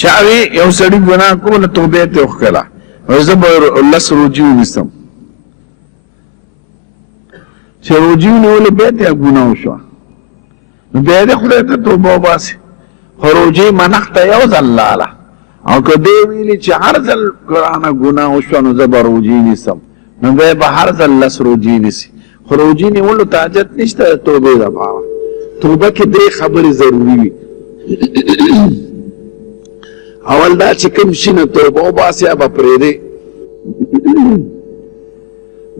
چاوی یو سړي ګناه کوله توبې ته وکړه او زه به 10 روجي ونیسم چې روجي ونیولې بیا ته ګناه وشوه نو بیا دې خدای ته توبه وباسي خو روجي منښته یو ځل لاله او که دې ویلي چې هر ځل قرآنه ګناه وشوه نو زه به روجي نیسم نو بیا به هر ځل 10 روجي نیسي خو روجي نیولو ته حاجت نشته د توبې دپاره توبه کې درې خبرې ضروري وي اول دا چې کوم شي نه توبه وباسي یا به پرېږدې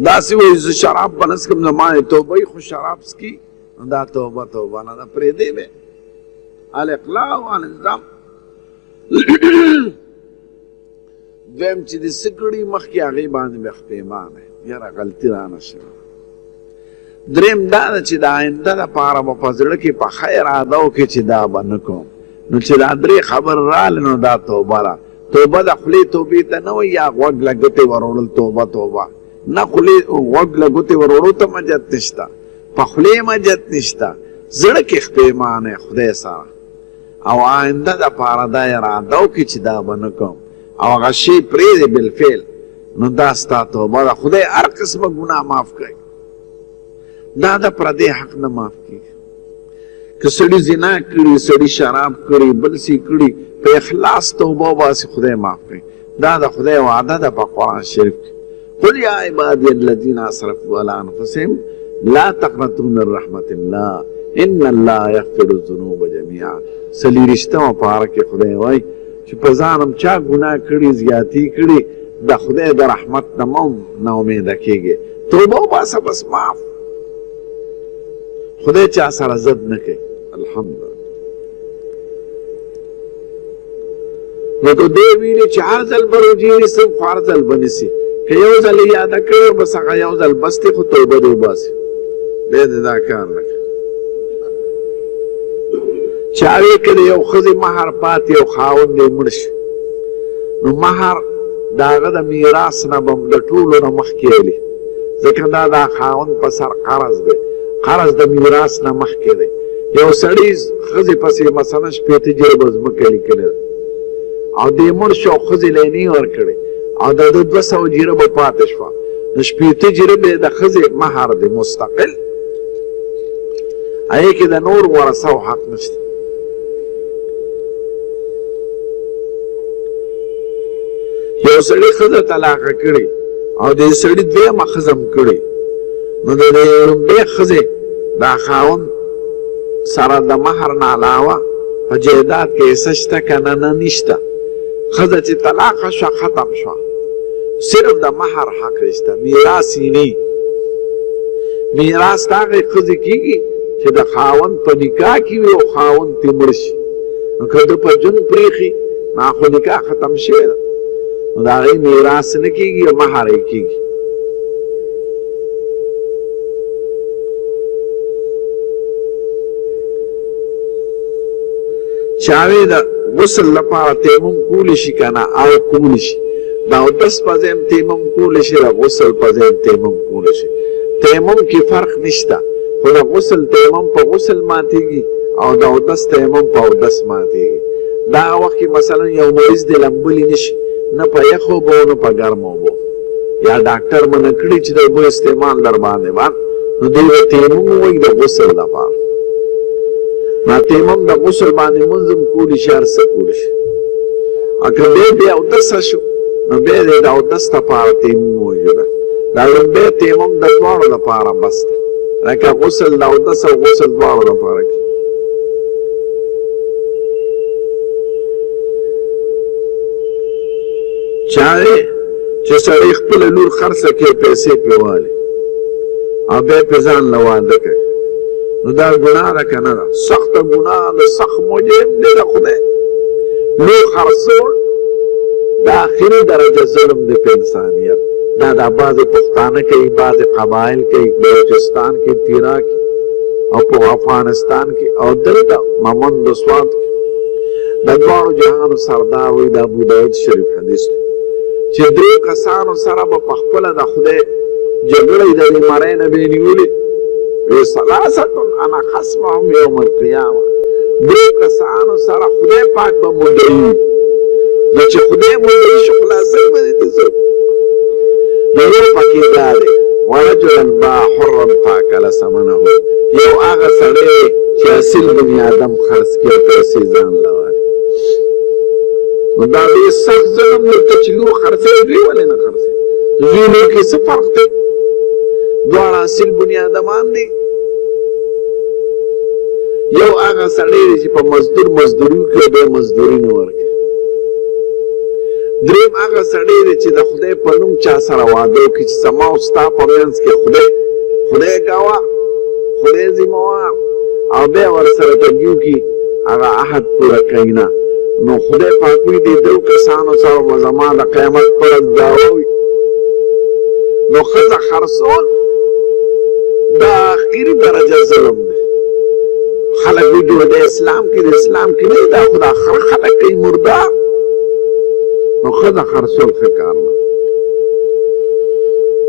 داسې وایي زه شراب به نه څښم زما یې توبه وي خو شراب څکي دا توبه نه ده پرېږدې به الاقلاع عن الذنب دویم چې دې څه کړي مخکې هغې باندې به پښیمانه یاره غلطي رانه شوه دریم دا ده چې د آینده دپاره به په زړه کې په ښه اراده وکړې چې دا به نه کوم نو چې دا درې خبر راغلې نو دا توبه ده توبه د خولې توبې ته نه وایي یا غوږ له ګوتې وروړل توبه نه خولې غوږ له ګوتې وروړو ته مجد نشته په خولې مجد نشته زړه کې پښیمانه خدای سره او آینده دپاره دا اراده وکړي چې دا به نه کوم او هغه شی پرېږدې بالفعل نو دا ستا توبه ده خدای هر قسمه ګناه معاف کوي دا د پردې حق نه معاف کېږي که سړي زنا کړي سړي شراب کړي بل څه کړي په اخلاص توبه وباسي خدای معاف کوي دا د خدای وعده ده په قرآن شریف کې قل یا عبادي الذین اسرفوا علی انفسهم لا تقنطوا من رحمت الله ان الله یغفر الذنوب جميعا څلېرویشتمه پاره کې خدای وایي چې په ځان هم چا ګناه کړي زیاتي کړي د خدای د رحمت نه مه نا امیده کېږي توبه وباسه بس معاف خدای چا سره ضد نه کوي الحمدلله نو که دی ویلي چې هر ځل به روجې نیسم خو هر ځل به نیسي که یو ځل یې یاده کړې بس هغه یو ځل بس دی خو توبه دې وباسي بیا دې دا کار نه کوي چاوی که د یو ښځې مهر پاتې او خاوند یې مړ شي نو مهر د هغه د میراث نه به د ټولو نه مخکې ویلي ځکه دا د خاوند په سر قرض دی قرض د میراث نه مخکې دی یو سړي ښځې پسې مثلا 80 جریبه ځمکه لیکلې ده او دې مړ شو او ښځې له یې نه ورکړې او د ده 200 جریبه پاتې شوه نو 80 جریبې د ښځې مهر دی مستقل هغې کې د نور ورثو حق نشته یو سړي ښځه طلاقه کړې او دې سړي دویمه ښځه هم کړې نو د دې لومړۍ ښځې دا خاوند سره د مهر نه علاوه په جایداد کې حصه شته که نه نشته ښځه چې طلاقه شوه ختم شوه صرف د مهر حق شته میراث یې نه میراث د هغې ښځې کېږي چې د خاوند په نکاح کې وي او خاوند ترې مړ شي نو که ده په ژوند پرېښي نو خو نکاح ختم شوی ده نو د هغې میراث نه کېږي او مهر یې کېږي چاوی د غسل لپاره تیمم کولی شي که نه او کولی شي د اودس په ځای هم تیمم کولی شي د غسل په ځای هم تیمم کولی شي تیمم کې فرق نشته خو د غسل تیمم په غسل ماتېږي او د اودس تیمم په اودس ماتېږي دا هغه وخت کې مثلا یو مریض دی لمبلی نشي نه په یخو اوبو نه په ګرمو اوبو یا ډاکټر منع کړي چې د اوبو استعمال در باندې نو دوی به تیمم ووایي د غسل لپاره نو تیمم د غسل باندې لمونځ هم کولی شي هر څه کولی شي او که بیا اودسه شو نو بیا د اودس لپاره تیمم موجوده دا لومبی تیمم د دواړو لپاره بس ده لکه غسل د اودس او غسل دواړو لپاره کې چاوی چې سړی خپله لور خرڅه کړي پیسې پرې والي او بیا پرې ځان له واده کوي نو دا ګناه ده که نه ده سخته ګناه د سخت مجرم دی د خدای لور خرڅول د آخري درجه ظلم دی په انسانیت دا بعضې پښتانه کوي بعضې قبایل کوي بلوچستان کې تیرا کې او په افغانستان کې او دلته ممند سوات کې د دواړو جهانو سردار وایي د ابوداود شریف حدیث دی چې درې کسانو سره به په خپله د خدای جګړه یې د دې مرۍ نه به یې نیولې وی ثلاثتن انا خصمهم یوم القیامه درې کسانو سره خدای پاک به مدعي نو چې خدای موندلی شو خلاصوي به دې ته څوک نو یو پکې دا دی ورجلا باع حرا فاکل ثمنه یو هغه سړی چې اصیل بني آدم خرڅ کړي او پیسې ځان له والي نو دا ډېر سخت ظلم دی ته چې لور خرڅوي دوی ولې نه خرڅوي دوی لور کې څه فرق دی دواړه اصیل بني آدمان دي یو هغه سړی دی چې په مزدوري کوي بیا مزدوري نه ورکوي دریم هغه سړی دی چې د خدای په نوم چا سره واده وکړي چې زما او ستا په منځ کې خدای ګواه خدای ذمهوار او بیا ورسره تګي وکړي هغه عهد پوره کوي نه نو خدای پاک وایي دې درو کسانو سره به زما د قیامت په ورځ دعوه وي نو ښځه خرڅول دا اخري درجه ظلم دی خلک وایي د اسلام کې د اسلام کې نه دا خو د آخره خلک کوي مردار نو ښځه خرڅول ښه کار نه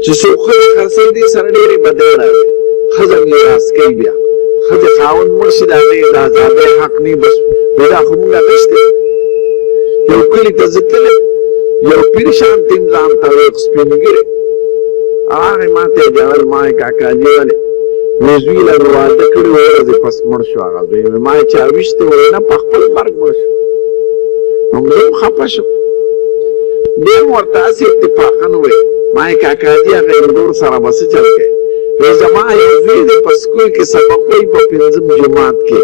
چې څوک ښځه خرڅوي دې سره ډېرې بدۍ راوي ښځه میراث کوي بیا ښځې خاوند مړ شي د هغې د ازادۍ حق نه بس وایي دا خو مونږ اخیستی یو کلي ته زه تللی یو پیر شانتي م ځان ته یو سپین ږیری هغې ما ته یې جړل ما یې کاکاجي ولې وایي زوی له مې واده کړي اووه ورځې پس مړ شو هغه زوی مې ما یې چا ویشتی وایي نه په خپل مرګ مړ شو نو زه هم خفه شم بیا مې ورته هسې اتفاقا وویل ما یې کاکاجي هغه اندور سره به څه چل کوي وایي زما یو زوی دی په سکول کې سبق وایي په پنځم جومات کې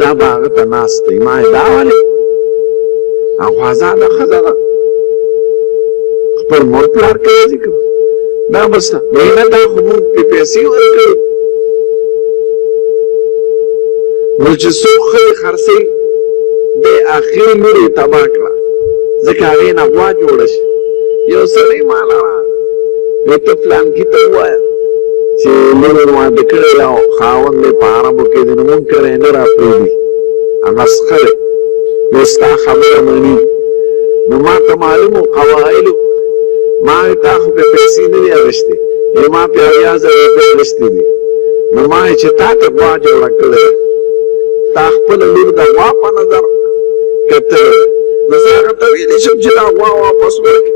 دا به هغه ته ناست دی ما یې دا ولې هغه آزاده ښځه ده خپل مور پلار ته راضي کړه دا بس ده وایي نه دا خو مونږ پې پیسې ورکوي نو چې څوک ښځې خرڅوي دی اخر لور یې تباه کړه ځکه هغې نه غوا جوړه شي یو سړی ماله راغی وایي ته فلانکي ته ووایه چې لور مې واده کړی او خاوند دی په عربو کې دی نو مونږ کری نه راپرېږدي هغه څښه دی وایي ستا خبره مني نو ما ته معلوم و قواعدو ما وایي تا خو پې پیسې نه دي اخیستې وایي ما پې 80,000 روپۍ اخیستې دي نو ما وایي چې تا ته غوا جوړه کړې تا خپله لور د غوا په نظر کتلې نو زه هغه ته ویلی شم چې دا غوا واپس ورکړي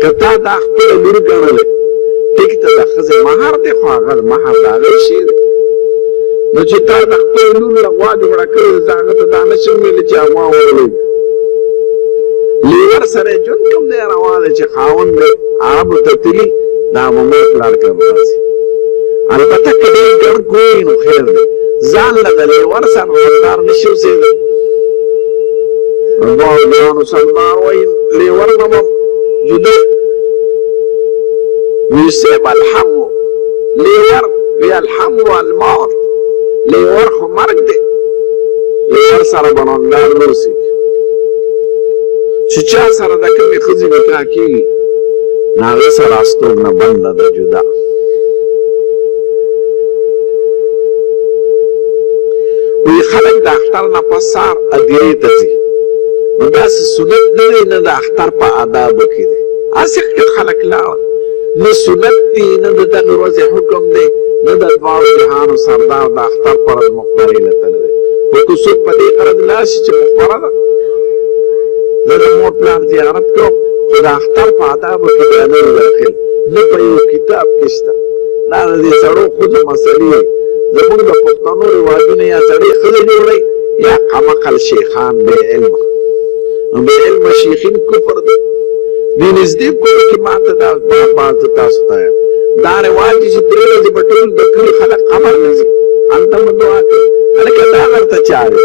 که تا دا خپله لور ګڼلې ټیک ته د ښځې مهر دی خو هغه مهر د هغې شی دی نو چې تا د خپلې لور له غوا جوړه کړې زه هغه ته دا نه شم ویلی چې غوا ورولوي لیور سره ژوند کوم دی روا دی چې خاوند دی عربو ته تلي دا به مور پلار کړه به راځي البته که ډېر ګڼ کوي نو خیر دی ځان له د لیور سره روزګار نه شي اوسېدی گرانومسلمانانو وایي لیور نه به جدا ویصیب الحم لیور وی الحم والموت لیور خو مرګ دی لیور سره به روزګار نه اوسېږي چې چا سره د کومې ښځې نکاح کېږي نو هغې سره استوګنه بنده ده جدا وی خلک د اختر نه پس سهار ادیرې ته ځي نو داسې سنت نه دی نه د اختر په آدابو کې دی هسې خلک لاړل نه سنت دی نه د دغې ورځې حکم دی نه د دواړو جهانو سردار د اختر په ورځ مخبرۍ له تللی دی خو که څوک په دې غرض لاړ شي چې مخبره ده زه د مور پلار زیارت کوم خو د اختر په آدابو کې بیا نه داخل نه په یو کتاب کې شته دا د دې زړو ښځو مسلې زمونږ د پښتنو رواجونه یا سړی ښځې جوړوي یا قمقل شیخان بې علمه نو بې علمه شیخین کفر دی دې نږدې کور کې ما ته دا بعض تاسو ته یم دا رواج چې 3 ورځې به ټول د کلي خلک قبر نه ځي هلته به دعا کوي هلکه دا درته چا دی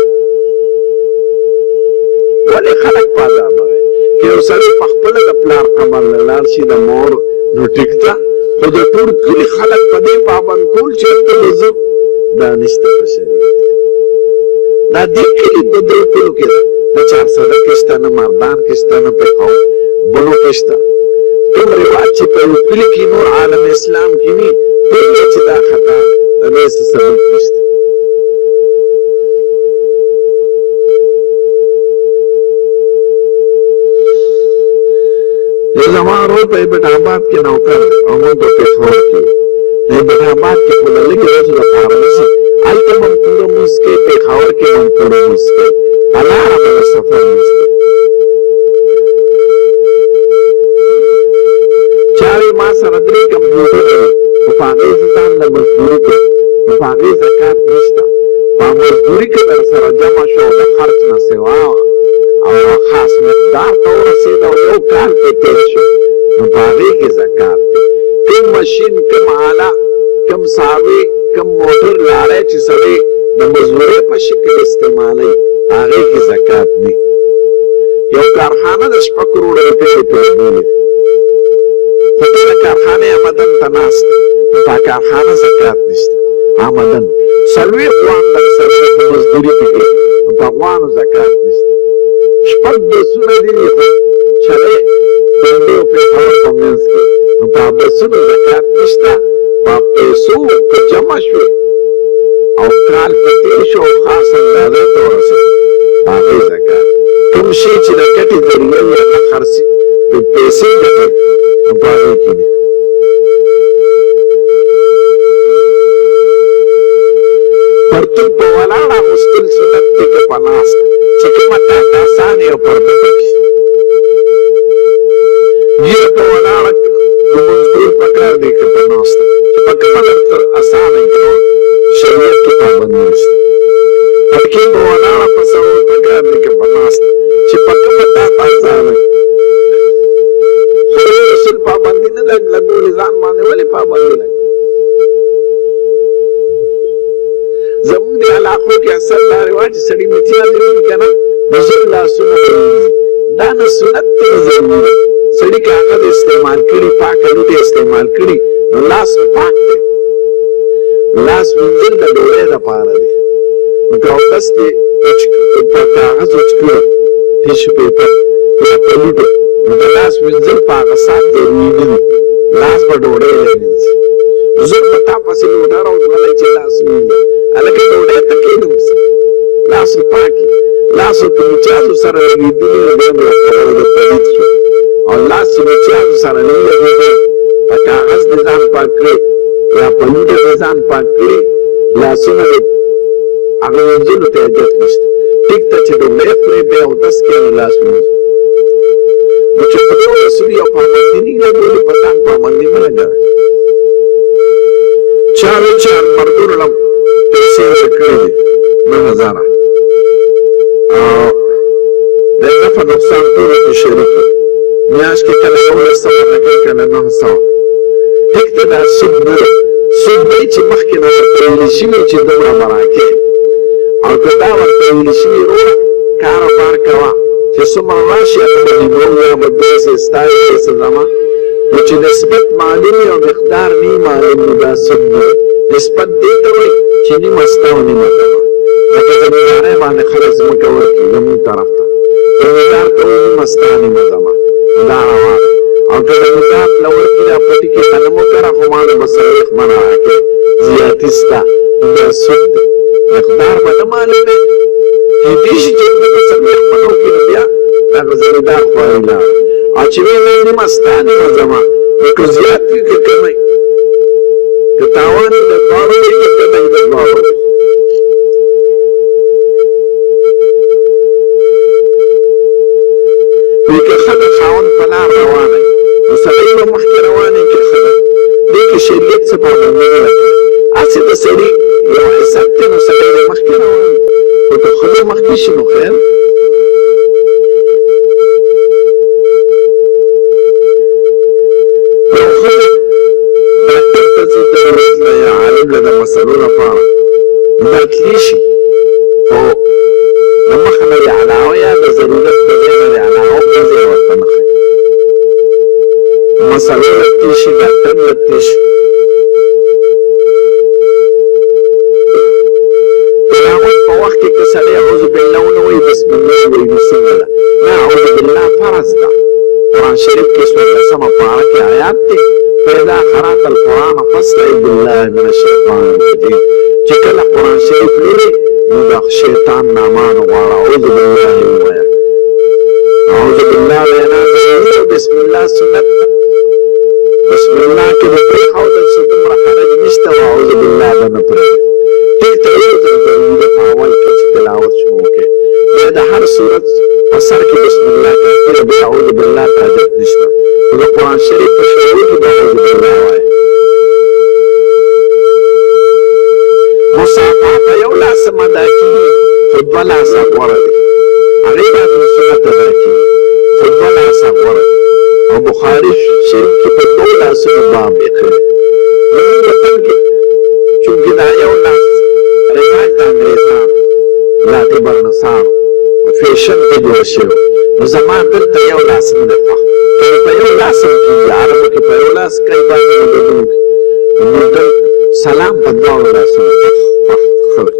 ولې خلک په عذاب وي که یو سړی په خپله د پلار قبر له لاړ شي د مور نو ټیک ده خو د ټول کلي خلک په دې پابند کول چې هلته به زه دا نشته په شریعت کې دا دې کلي په دې کلو کې ده نه چارسده کې شته نه مردان کې شته نه پېښور بلو کې شته کوم رواج چې په یو کلي کې نور عالم اسلام کې وي پوهېږي چې دا خطا ده د دې څه سبب نشته یو زما ورور په ایبټ آباد کې نوکر او موږ په پېښور کې ایبټ آباد کې خو د لږې ورځو لپاره نه شي هلته به هم پوره مونځ کوي پېښور کې به هم پوره مونځ کوي په لاره به د سفر مونځ کوي سره 3 کمپیوټره وي خو په هغې زه ځان له مزدوري کوم نو په هغې زکات نشته په مزدوري کې در سره جمع شو د خرچ نه سوا او خاص مقدار ته ورسېد او 1 کال پې تېر شو نو په هغې کې زکات دی کوم مشین کوم آله کوم ساوي کوم موټر لاری چې سړی د مزدورۍ په شکل استعمالوي هغې کې زکات نه یو کارخانه د 6 کروړه روپۍ پې لګولې خو ته د کارخانې آمدن ته ناست نو په کارخانه زکات نشته آمدن 40 غوان در سره په مزدوري کې کوي نو په غوانو زکات نشته 6 بسونه دي خو چلې پنډې او پېښور په منځ کې نو په بسونو زکات نشته په پیسو که جمع شوې او کال په تېر شو او خاص اندازې ته ورسېد په هغې زکات کوم شی چې د ګټې ذریعه یې هغه خرڅي د پیسې ګټي نو په هغې کې دي پرتوب په ولاړه اغوستل سنت دی که په ناسته چې کومه تاته اسانې او پرده پکې ګیره په ولاړه لمونځ کول پکار دی که په ناسته چې په کومه درته اسانه کول شریعت کې پابندي نشته پټکې په ولاړه په سرور پکار دی که په ناسته چې په کومه تاته اسانه خدای رسول پابندي نه لګولې ځان باندې ولې پابندي لګ زمونږ د علاقو کې اصل دا رواج چې سړي ملتيا لري که نه د زر لاسونه وینځي دا نه سنت دی نه ضروري ده سړي که هغه د استعمال کړي پاکه لوټې استعمال کړي نو لاس پاک دی لاس وینځل د ډوډۍ دپاره دی نو که اودس دې په کاغذ وچ کړو ټیشو پیپر یا په لوټو نو د لاس وینځل په هغه سات ضروري نه دي لاس به ډوډۍ وینځي زر به تا پسې لوټه راوځغلی چې لاس وینځي هلکه ډوډۍ ته کښېنم څه لاسو پاکي لاسو که مچیازو سره لګېدلي نو بیا مې ورته د پلید شو او لاس چې مچیازو سره نه لګېدی په کاغذ دې ځان پاک کړي یا په لوټه دې ځان پاک کړي لاسونه دې هغه وینځلو ته حاجت نشته ټیک ته چې ډوډۍ خورې بیا اودس کوې نو لاس وینځي نو چې خدای رسول یو پابندي نه لګولې په ځان پابندي مه لګوه چا وی چې مردونو له پیسې ورکړې دي 9000 او د نفع نقصان ټولو کې شریک وي میاشت کې کله 1100 ورکوي کله 900 ټیک ته دا سود ګوره سود دی چې مخکې نه ورته ویلي شوي چې دومره به راکې او که دا ورته ویلي شوي وروره کاروبار کوه چې څومره راشي هغه به نیمو یا به پیسې ستا یې پیسې زما نو چې نسبت معلوم وي او مقدار نه معلوم وي دا سود دی نسبت دې ته وایي چې نیمه ستا او نیمه زما لکه زمیندارۍ باندې خلک ځمکه ورکړي زمونږ طرف ته زمیندار ته وایي نیمه ستا نیمه زما دا روا ده او که زمیندار له ورکړي دا پټي کې غنم وکړه خو ما له به څلوېښت منه راکړې زیاتي ستا دا سود دی مقدار به نه معلومې کېدای شي چې د به څلوېښت منه وکړي نو بیا دغه زمیندار خواري لاړه او چې ویې نیمه ستا نیمه زما نو که زیات وي که کم وي که تاوان یې د دواړو وي که ګټه یې د دواړو وي وایي که ښه د خاوند په لار روانه وي نو سړی به مخکې روان وي که ښه ده دې کې شریعت څه پابندي نه ده کړې هسې د سړي یو حساب دی نو سړی به مخکې روان وي خو که ښځه مخکې شي نو خیر یو ښځه ډاکټر ته ځي د ورځ نه یا عالم له د مسلو لپاره نو دا تللی شي خو د مخه نه د علاوه یا د ضرورت د ځای نه د علاوه بل ځای ورته نه ښایي مسلو لتلی شي ډاکټر لتلی شي د هغوی په وخت کې که سړی اعوذ بالله ونه وایي بسم الله وایي نو څنګه ده نه اعوذ بالله فرض ده قرآن شریف کې 14مه پاره کې آیات دی فإذا قرأت القرآن فاستعذ بالله من الشیطان الرجیم چې کله قرآن شریف لولې نو د شیطان نه امان وغواړه اعوذ بالله ووایه اعوذ بالله وینا ضروري او بسم الله سنت ده بسم الله کې به پرېښودل څه دومره حرج نشته او اعوذ بالله به نه پرېږدي دې ته یو ځل ضروري ده په اول کې چې تلاوت شروع وکړې بیا د هر صورت په سر کې بسم الله کافي ده بیا اعوذ بالله ته حاجت نشته خو د قرآن شریف په شروع کې به اعوذ بالله وایي. مسافه په یو لاس مدا کېږي خو دوه لاسه غوره دي. هغې باندې سنت ادا کېږي خو دوه لاسه غوره دي. او بخاري شریف کې په دوو لاسونو باب یې کړی. زموږ وطن کې چونکې دا یو لاس رواج د انګریزانو لاټې برنسانو په فیشن کې جوړ شوی، نو زما دلته یو لاس نه دی خوښ. که په یو لاس هم کېږي، عربو کې په یو لاس کوي، باندې مددونو کې نو دلته سلام په دواړو لاسونو ښه دی،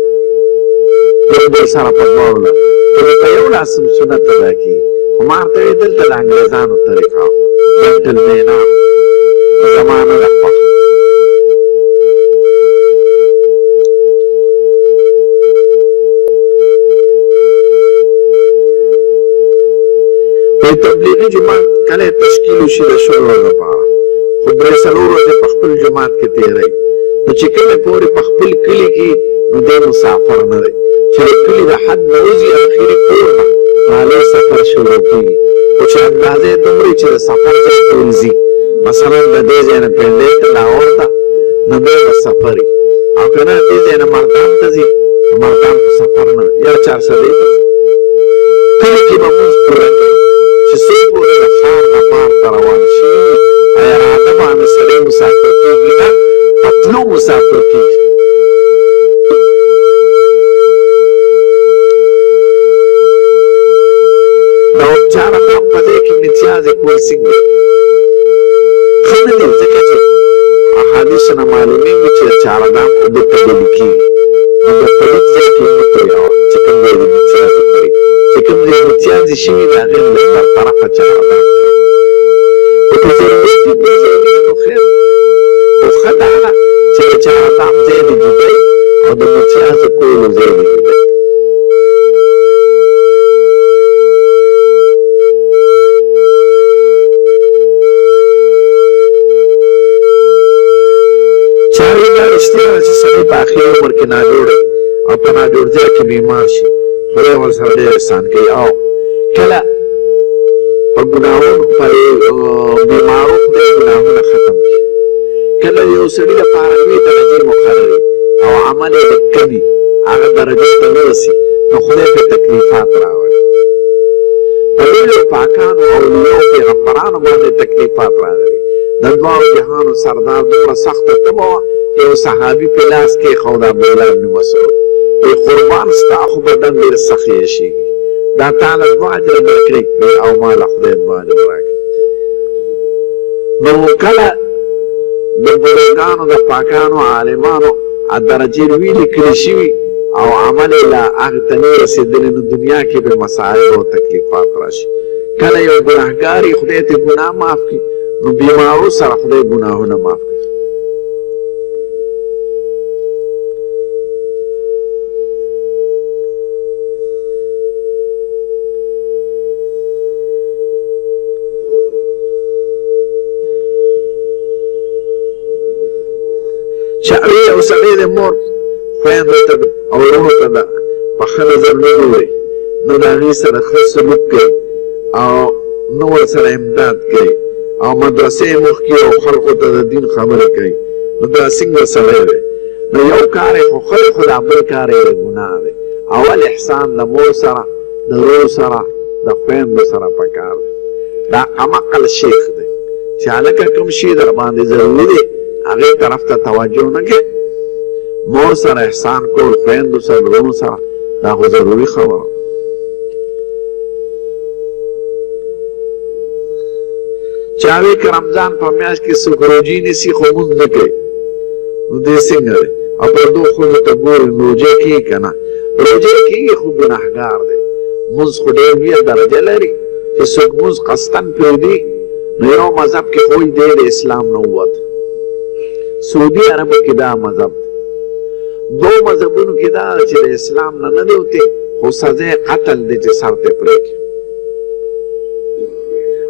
یو بل سره په دواړو لاسو. که په یو لاس هم سنت ادا کېږي، خو ما ورته وایي دلته د انګریزانو طریقه وه، جنټلمینانو زما نه ده خوښ. تبلیغي جماعت کله تشکیل وشي د شورا لپاره، خو درې څلور ورځې په خپل جماعت کې تېروي. نو چې کله پورې په خپل کلي کې، نو دی مسافر نه دی. چې د کلي د حد نه وځي اخري کور نه، نو هلې سفر شروع کېږي. خو چې اندازې دومرې چې د سفر ځای پورې ځي، مثلا د دې ځای نه پنډۍ ته لاهور ته، نو دی به سفر وي. او که نه دې ځای نه مردان ته ځي، نو مردان په سفر نه یا چارسدۍ ته ځي. کلي کې به مونځ پوره کوي چې څو پورې د ښار نه بار ته روان شوي وي. اراده باندې سړی مسافر کېږي نه، په تلو مسافر کېږي. د چارقام په ځای کې امتیازې کول څنګه ښه نه دي، ځکه چې احادیثو نه معلومېږي چې د چارقام اوبه تړلي کېږي. نو د پلیت ځای کې مه تویوه چې کوم ځای د امتیازې کړي، چې کوم ځای امتیازې شوي د هغې نه برطرفه چارقام کړه. خو که ضرورت یې بل ځای نه نو خیر، خو ښه دا ده چې د چارقام ځای دې جدی او د امتیازې کولو ځای دې جدی. چارې دا رښتیا ده چې سړی په اخر عمر کې ناجوړه او په ناجوړ ځای کې بیمار شي، خدای ورسره ډېر احسان کوي. او کله په ګناهونو په بیمارو خدای ګناهونه ختم کړي. کله یو سړي لپاره لوی درجې مقررې او عمل یې کمي، هغه درجې ته نه رسي، نو خدای پرې تکلیفات راولي. په لویو پاکانو او اولیاو پیغمبرانو باندې تکلیفات راغلي. د دواړو جهانو سردار دومره سخته تبه وه، یو صحابي په لاس کېښود، عبدالله بن مسعود وی قربان ستا خو بدن ډېر سخت یشېږي، دا تا له دوه اجره درکړي او ما له خدای دوه اجره راکړي. نو کله د بزرګانو د پاکانو عالمانو درجې لوی لیکلي شوي او عمل یې له هغې ته نه رسېدلي، نو دنیا کې به مسایل او تکلیفات راشي. کله یو ګناهګار یې خدای ته ګناه معاف کړي، نو بیمارو سره خدای ګناهونه معاف کړي. چې یو سړی د مور خویندو ته او ورونو ته په ښه نظر نه ګوري، نو د هغې سره ښه سلوک کوي او نه ورسره امداد کوي او مدرسې یې مخکې او خلکو ته د دین خبرې کوي، نو دا څنګه سړی دی؟ نو یو کار یې خو ښه دی، خو دا بل کار یې ګناه دی. اول احسان د مور سره، د ورور سره، د خویندو سره پکار دی. دا کمعقل شیخ دی چې هلکه کوم شي در باندې ضروري دی هغې طرف ته توجه نه کوي. مور سره احسان کول، خویندو سره، ورونو سره، دا خو ضروري خبره. چې هغې که رمضان په میاشت کې څوک روجې نیسي خو مونځ نه کوي، نو دی څنګه دی؟ او پردو ښځو ته ګوري روجې کېږي که نه؟ روجې کېږي خو ګناهګار دی. مونځ خو ډېر لویه درجه لري چې څوک مونځ قصدن پرېږدي، نو یو مذهب کې خو دی د اسلام نه ووت. سعودي عربو کې دا مذهب دی. دو مذهبونو کې دا چې د اسلام نه نه دی وتی، خو سزا قتل دی چې سر ته پرېږدي.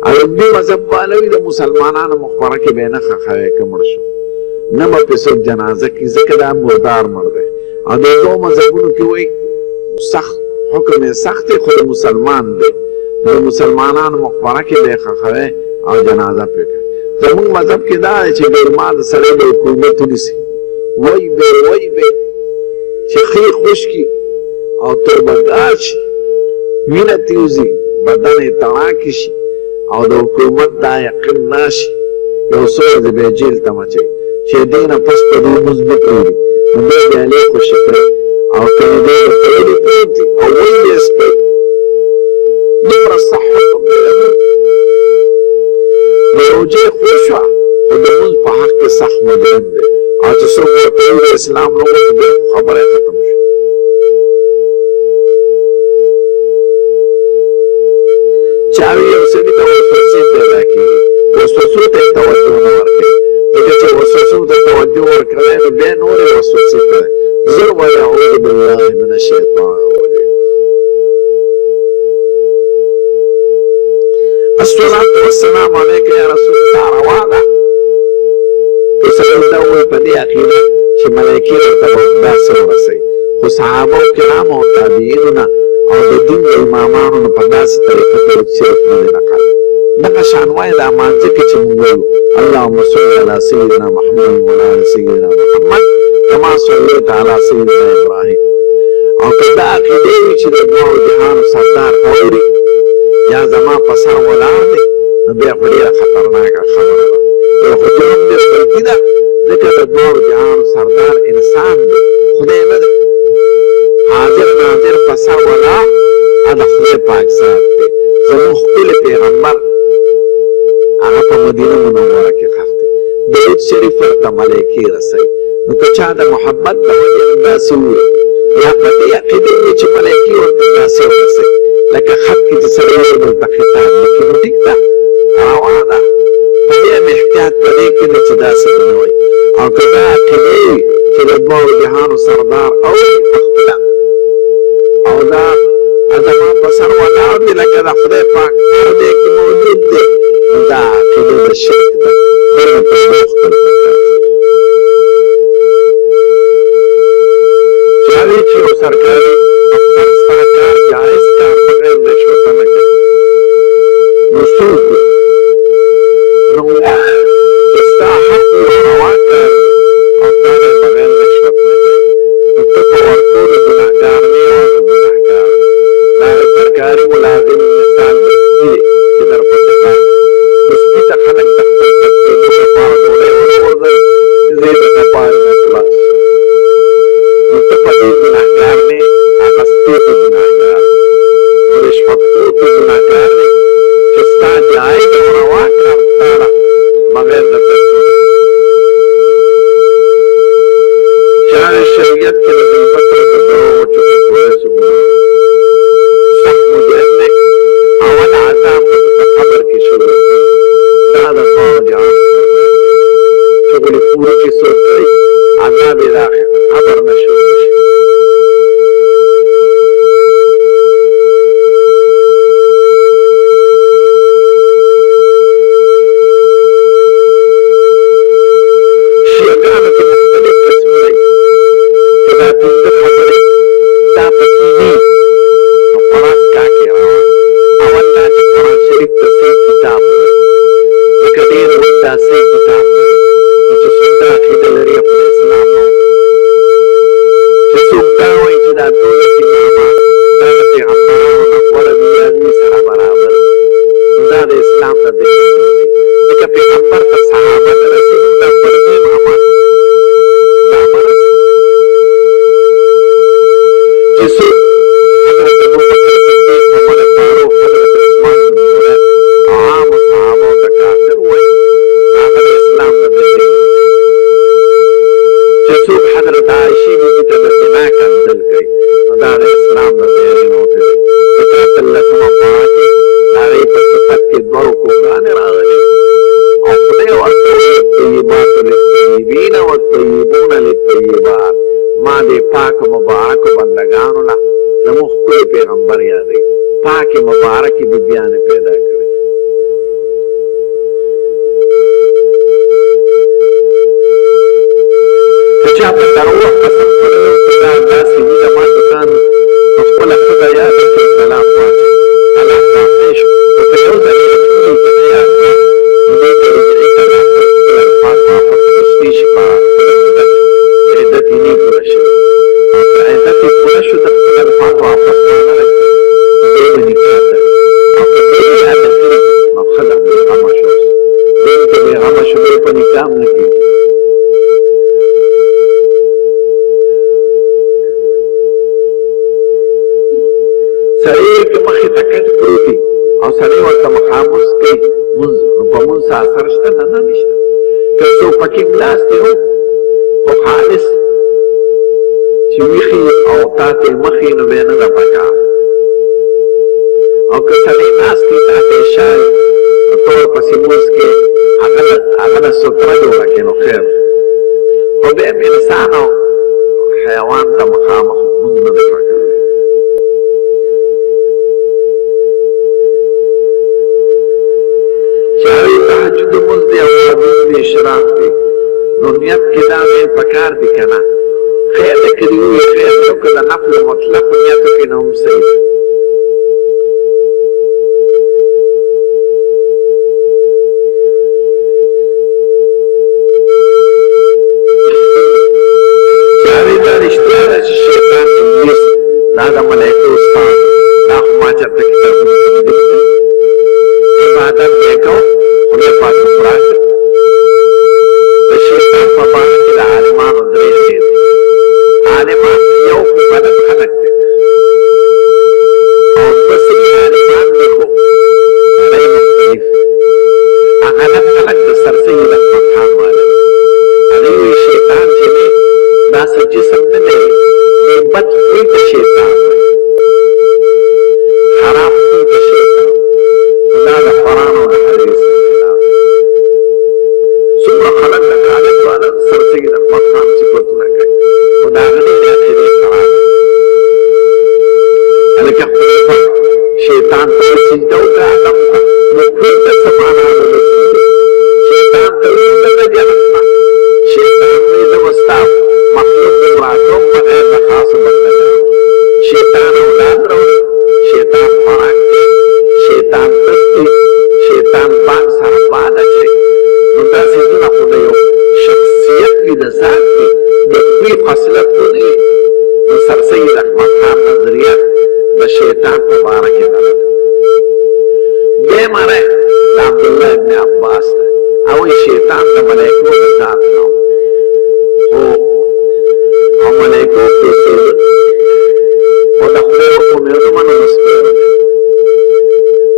عربي مذهب والا وي د مسلمانانو مقبره کې به یې نه ښخوي که مړ شو، نه به پرې څوک جنازه کړي، ځکه دا مردار مړ دی. او د دو مذهبونو کې وایي سخت حکم یې سخت دی، خو د مسلمان دی، نو د مسلمانانو مقبره کې به یې ښخوي او جنازه پې کوي. زمونږ مذهب کې دا دی چې ګرما د سړی د حکومت ونیسي، وی بې چې ښې خشکي او تربګار شي، وینه تېوځي، بدن یې تڼاکې شي او د حکومت دا یقین ناشي، یو څو ورځې به یې جیل ته مچوي چې دې نه پس په دې لمونځ نه پرېږدي، نو بیا بې علې خوشي کړی او کنې دې د تړلي پروت دي او وی بې سپی دومره صح حکم دی د روژې خور شوه خو د لمونځ په حق کې سخت مجرم دی او چې څوک ورته وایي د اسلام نه ووت بیا خبره یې ختم شوه. چاوي یو سړي ته وسوسې پیدا کېږي، وسوسو ته یې توجه نه ورکوي، ځکه چې وسوسو ته توجه ورکوی نو بیا نورې وسوسې پیدا زر وایي اعوذ بالله من الشیطان الرجیم. الصلاة والسلام علیک یا رسول الله روا ده. که سړی دا ووایي په دې عقیده چې ملایکې ورته به داسې ورسوي، خو صحابه کرامو او تابعینو نه او د دین د امامانو نه په داسې طریقه درود شریف نه دی نقل. دغه شان وایي دا مانځه کې چې موږ وایو اللهم صل علی سیدنا محمد وعلی آل سیدنا محمد کما صلیت علی سیدنا ابراهیم. او که دا عقیدې وي چې د دواړو جهانو سردار اوري یا زما په سر ولاړ دی نو بیا خو ډېره خطرناکه خبره ده. یو خو جرم دې غلطي ده ځکه د دواړو جهانو سردار انسان دی، خدای نه دی. حاضر ناظر په سر ولاړ هغه خدای پاک ذات دی. زموږ ښکلی پیغمبر هغه په مدینه منوره کې ښخ دی، درود شریف ورته ملایکې رسوي. نو که چا د محبت د وجې نه داسې ووایي یا په دې عقیدې وي چې ملایکې ورته داسې ورسوي لکه خط کې چې سړی ورته خطاب لیکي نو ټیک ده، روا ده. په دې هم احتیاط په دې کې ده چې داسې ونه وایي. او که دا عقیدې وي چې د دواړو جهانو سردار اوري پخپله او دا زما په سر ولاړ دی لکه د خدای پاک هر دی کې موجود دی، نو دا عقیده د شرک ده. دغه توبه وختل پکار چې هغې چې یو سرکاري افسر ستا کار جایز کار بغیر رشوته نه کوي نو څوک نو چې ستا حق یو روا کار او تا نه بغیر رشوت نه کوي نو ته په ورکولو ګناهګار نه یې او هغه ګناهګار دی. دا د سرکاري ملازم مثال د سپي دی چې درپسې راغی نو سپي ته خلک د خپل بد کېدو لپاره ډوډۍ ورغورځوي چې زه یې د کپار نه خلاص شم. نو ته په دې ګناهګار نه یې، هغه سپي ته ګناهګار دی. نو رشوتخور ته ګناهګار دی چې ستا جایز او روا کار ستا ده بغیر د پیسو نه. چې هغه شریعت کې د غیبت او د دروغو چغې کولای څه ګناه سخت مجرم دی. اول عذاب به په قبر کې شروع کړي، دا د دواړو جهانو سردار دی. چغلې خوري چې څوک کوي عذاب یې د قبر نه شروع شي. شیعګانو کې مختلف قسمونه دي چې دا پنځه خبرې دا پکې نه نو قرآن کاکې روان. اول دا چې قرآن شریف ته صحیح کتاب نه دی، ځکه ډېر وخت دا صحیح کتاب نه دی. نو چې څوک دا عقیده لري خو د اسلام نه وتلی، چې څوک دا وایي چې دا 12 امامان دا د پیغمبرانو نه غوره دي یا هغوی سره برابر دي نو دا د اسلام نه دی نه وځي. ځکه پیغمبر ته صحابه نه رسېږي، دا فرضي امامان دا به رسي. چې څوک حضرت ابوبکر صدیق، عمر فاروق، حضرت عثمان بن نورین او عامو صحابو ته کافر وایي هغه د اسلام نه دی نه وځي. چې څوک حضرت عایشې بیبي ته د زنا کنځل کوي نو دا د اسلام نه دی نه وتلی. ذکر 13مه پاړه کې د هغې په صفت کې 2 رکوګانې راغلي او خدای ورته وایي الطیبات للطیبین والطیبون للطیبات. ما دې پاک مبارکو بندګانو له زموږ ښکلی پیغمبر یادوي، پاکې مبارکې بیبیانې پیدا کړي. که چا په دروغ قسم خوړلی چې دا داسې وي د ما دوکان نو خپله ښځه یاده کړي طلاق واچوي، طلاق واقع شو. خو که یو ځل یې ټولې که نه یاد کړي ټکټ پروت وي او سړی ورته مخامخ کوي مونځ، نو په مونځ اثر شته؟ نه، نه نشته. که څوک پکې ناست وي خو خالص چې ویښي او تا ته یې مخ وي نو بیا نه ده پکار. او که سړی ناست وي تا ته یې شایي نو ته ورپسې مونځ کې هغه له ستره جوړه کړې نو خیر. خو بیا انسان او حیوان ته مخامخ مونځ نه دی پکار. چاوی تحجد مونځ دی او شبین دی اشراق دی نو نیت کې دا ویل پکار دی که نه؟ خیر دی که دی ووایي خیر دی او که د نفل مطلق نیت وکړي نو هم صحیح دی. چاوی دا رښتیا ده چې شیطان ابلیس دا د ملایکو استاد دا خو ما چېرته کتابونو کې نه دي لیکلي. عبادت دی کوم خدای پاک خوراک د شیطان په باره کې د عالمانو درې ډېر دي. عالمان یو خو غلط خلک دي او دوه صحیح عالمان دي خو سړی مختلف. هغه غلط خلک د سرسید اکبر خان والا دي. هغوی وایي شیطان چې دی دا څه جسم نه لري، دی بد خوی د شیطان دی، خراب خوی د شیطان. دا د قرآن او د حدیث خلاف. څومره خلک د خالق والا سرسید اکبر خان صفتونه کوي خو د هغه ډېرې عقیدې خراب دي. هلکه خدای پاک شیطان ته سجده وکړه ادم ته نو کور ته څه معنا ده د سجدې؟ شیطان ته وویل د جنت نه. شیطان وایي زه به ستا مخلوق ګمراه کوم بغیر د خاصو بندګانو. شیطان اولاد راوړي، شیطان خوراک کوي، شیطان تستی، شیطان بانک سره باد اچوي. نو دا څیزونه خو د یو شخصیت وي، د ذات وي، د ښوی خصلت خو نه وي. نو سرسید احمد خان نظریه د شیطان په باره کې غلطه. دویمه رایه د عبدالله ابن عباس ده. هغوی شیطان د ملایکو د ذات نه خو او ملایکو اوسېده خو د خدای حکم یې ونه منو نو سپېره دی.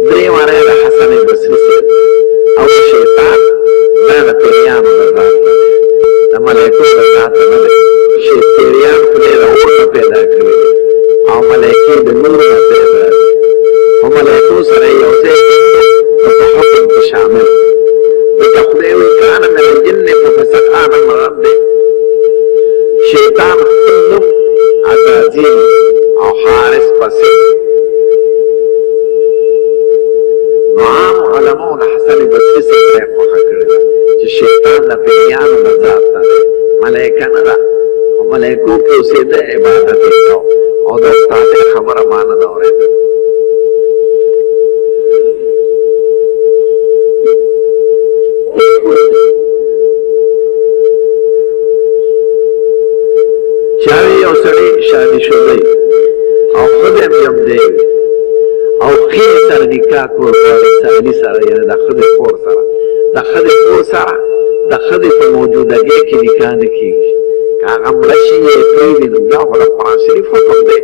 درېیمه رایه د حسن بصري صاحب او شیطان دا د پیریانو د ذات نه دی، د ملایکو د ذات نه دی. پیریان خدای د اور نه پیدا کړي دي او ملایکې د نور نه پیدا دي. خو ملایکو سره یو ځای نو په حکم کې شامل. ځکه خدای وایي کان من الجن ففسق آدم ربه. شیطان خپل نوم عزازیل او حارس پسې. نو عام علماو د حسن بصري سره یې خوښه کړې ده چې شیطان د پیریانو د ذات نه دی، ملایکه نه ده. خو ملایکو کې اوسېده، عبادت یې کو او د استاد خبره ما نه ده اورېدله. چاوی یو سړی شادي شوی او ښځه هم جمدی وي او ښې سره نکاح کول غواړي، سالي سره یعنې د ښځې خور سره. د ښځې خور سره د ښځې په موجودګۍ کې نکاح نه کېږي. که هغه مړه شي یا یې پرېږدي نو دا خو د قرآن شریف حکم دی.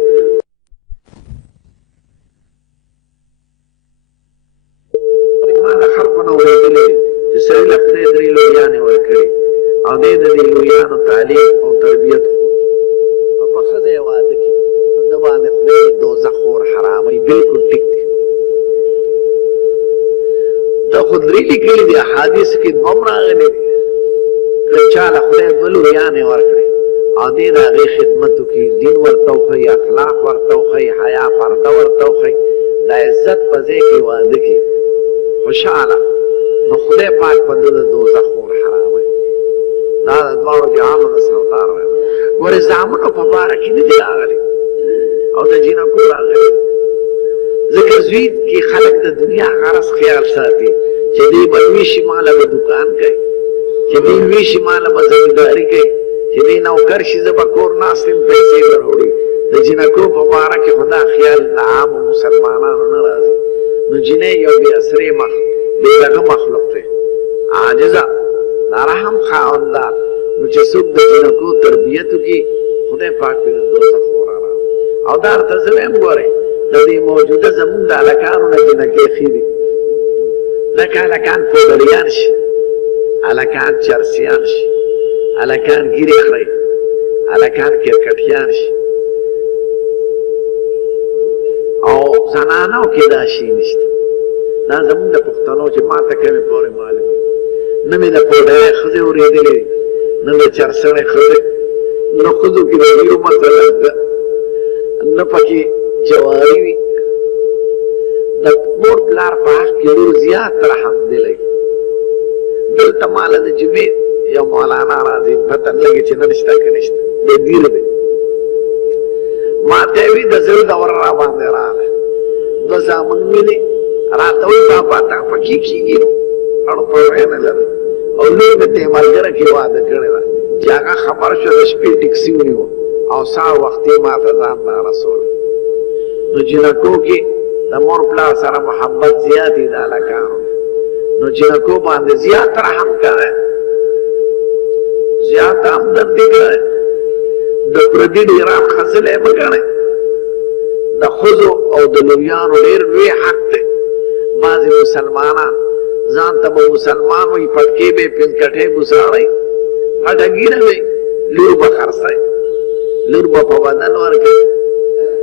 ما د خلکو نه اورېدلي دي چې سړي له خدای درې لویانې ورکړي او دی د دې لویانو تعلیم او تربیت او په ښځه یې واده کړي نو ده باندې خدای د دوزخ اور حراموي. بلکل ټیک دی. دا خو درې لیکلي دي احادیثو کې دوه هم راغلي دي. که چا له خدای دوه لویانې ورکړي او دی د هغې خدمت وکړي، دین ورته وښیي، اخلاق ورته وښیي، حیا پرده ورته وښیي، د عزت په ځای کې واده کړي خوشحاله، نو خدای پاک په ده د دوزخ اور حراموي. دا د دواړو جهانو د سردار راغلی. ګورې زامنو په باره کې نه دي راغلي او د جینکو راغلي. ځکه زوی کې خلک د دنیا غرض خیال ساتي چې دی به لوی شي ماله به دوکان کوي، چې دی لوی شي ماله به زمینداري کوي، چې دی نوکر شي زه به کور ناست یم پیسې به راوړي. د جینکو په باره کې خو دا خیال د عامو مسلمانانو نه راځي. نو جینۍ یو بې اسرې بې رغه مخلوق دی، عاجزه، د رحم خاونده. نو چې څوک د جینکو تربیت وکړي خدای پاک پرې د دوزخ اور حرام. او دا ورته زه وایم ګورئ د دې موجوده زمونږ د هلکانو نه جنکۍ ښې دي لکه هلکان پوډریان شي هلکان چرسیان شي هلکان ګیرې خړی هلکان کرکټیان شي او زنانو کې دا شي نشته دا زمونږ د پښتنو چې ما ته کمې پورې معلوم وي نه مې د پوډرۍ ښځې اورېدلې نه د چرسڼې ښځې نه ښځو کې د ډېرو مسله ده نه پکې جواري وي د مور پلار په حق کې ډېر زیات رحم دی لګي دلته ماله د جمعې یو مولانا راځي پته نه لګي چې نن شته که نشته د ګیر دی ما ته یې وي د زړه دوره را باندې راغله دوه زامن مې دي راته وایي بابا تا پکې کېږي نو اړو پروا نه لري او لوی مې ته ملګره کې واده کړې ده چې هغه خبر شو د شپې ټکسي ونیو او سهار وختي ما ته ځان را رسول نو جنکو کې د مور پلار سره محبت زیات دی د هلکانو نو جنکو باندې زیات رحم کوي زیات همدردي کوي د پردي ډیران ښځلې مه ګڼئ د ښځو او د لویانو ډېر لوی حق دی بعضې مسلمانان ځان ته به مسلمان وي پټکې به یې پنځکټۍ ګوساړئ غټه ګیره وي لور به خرڅئ لور به په بدل ورکوي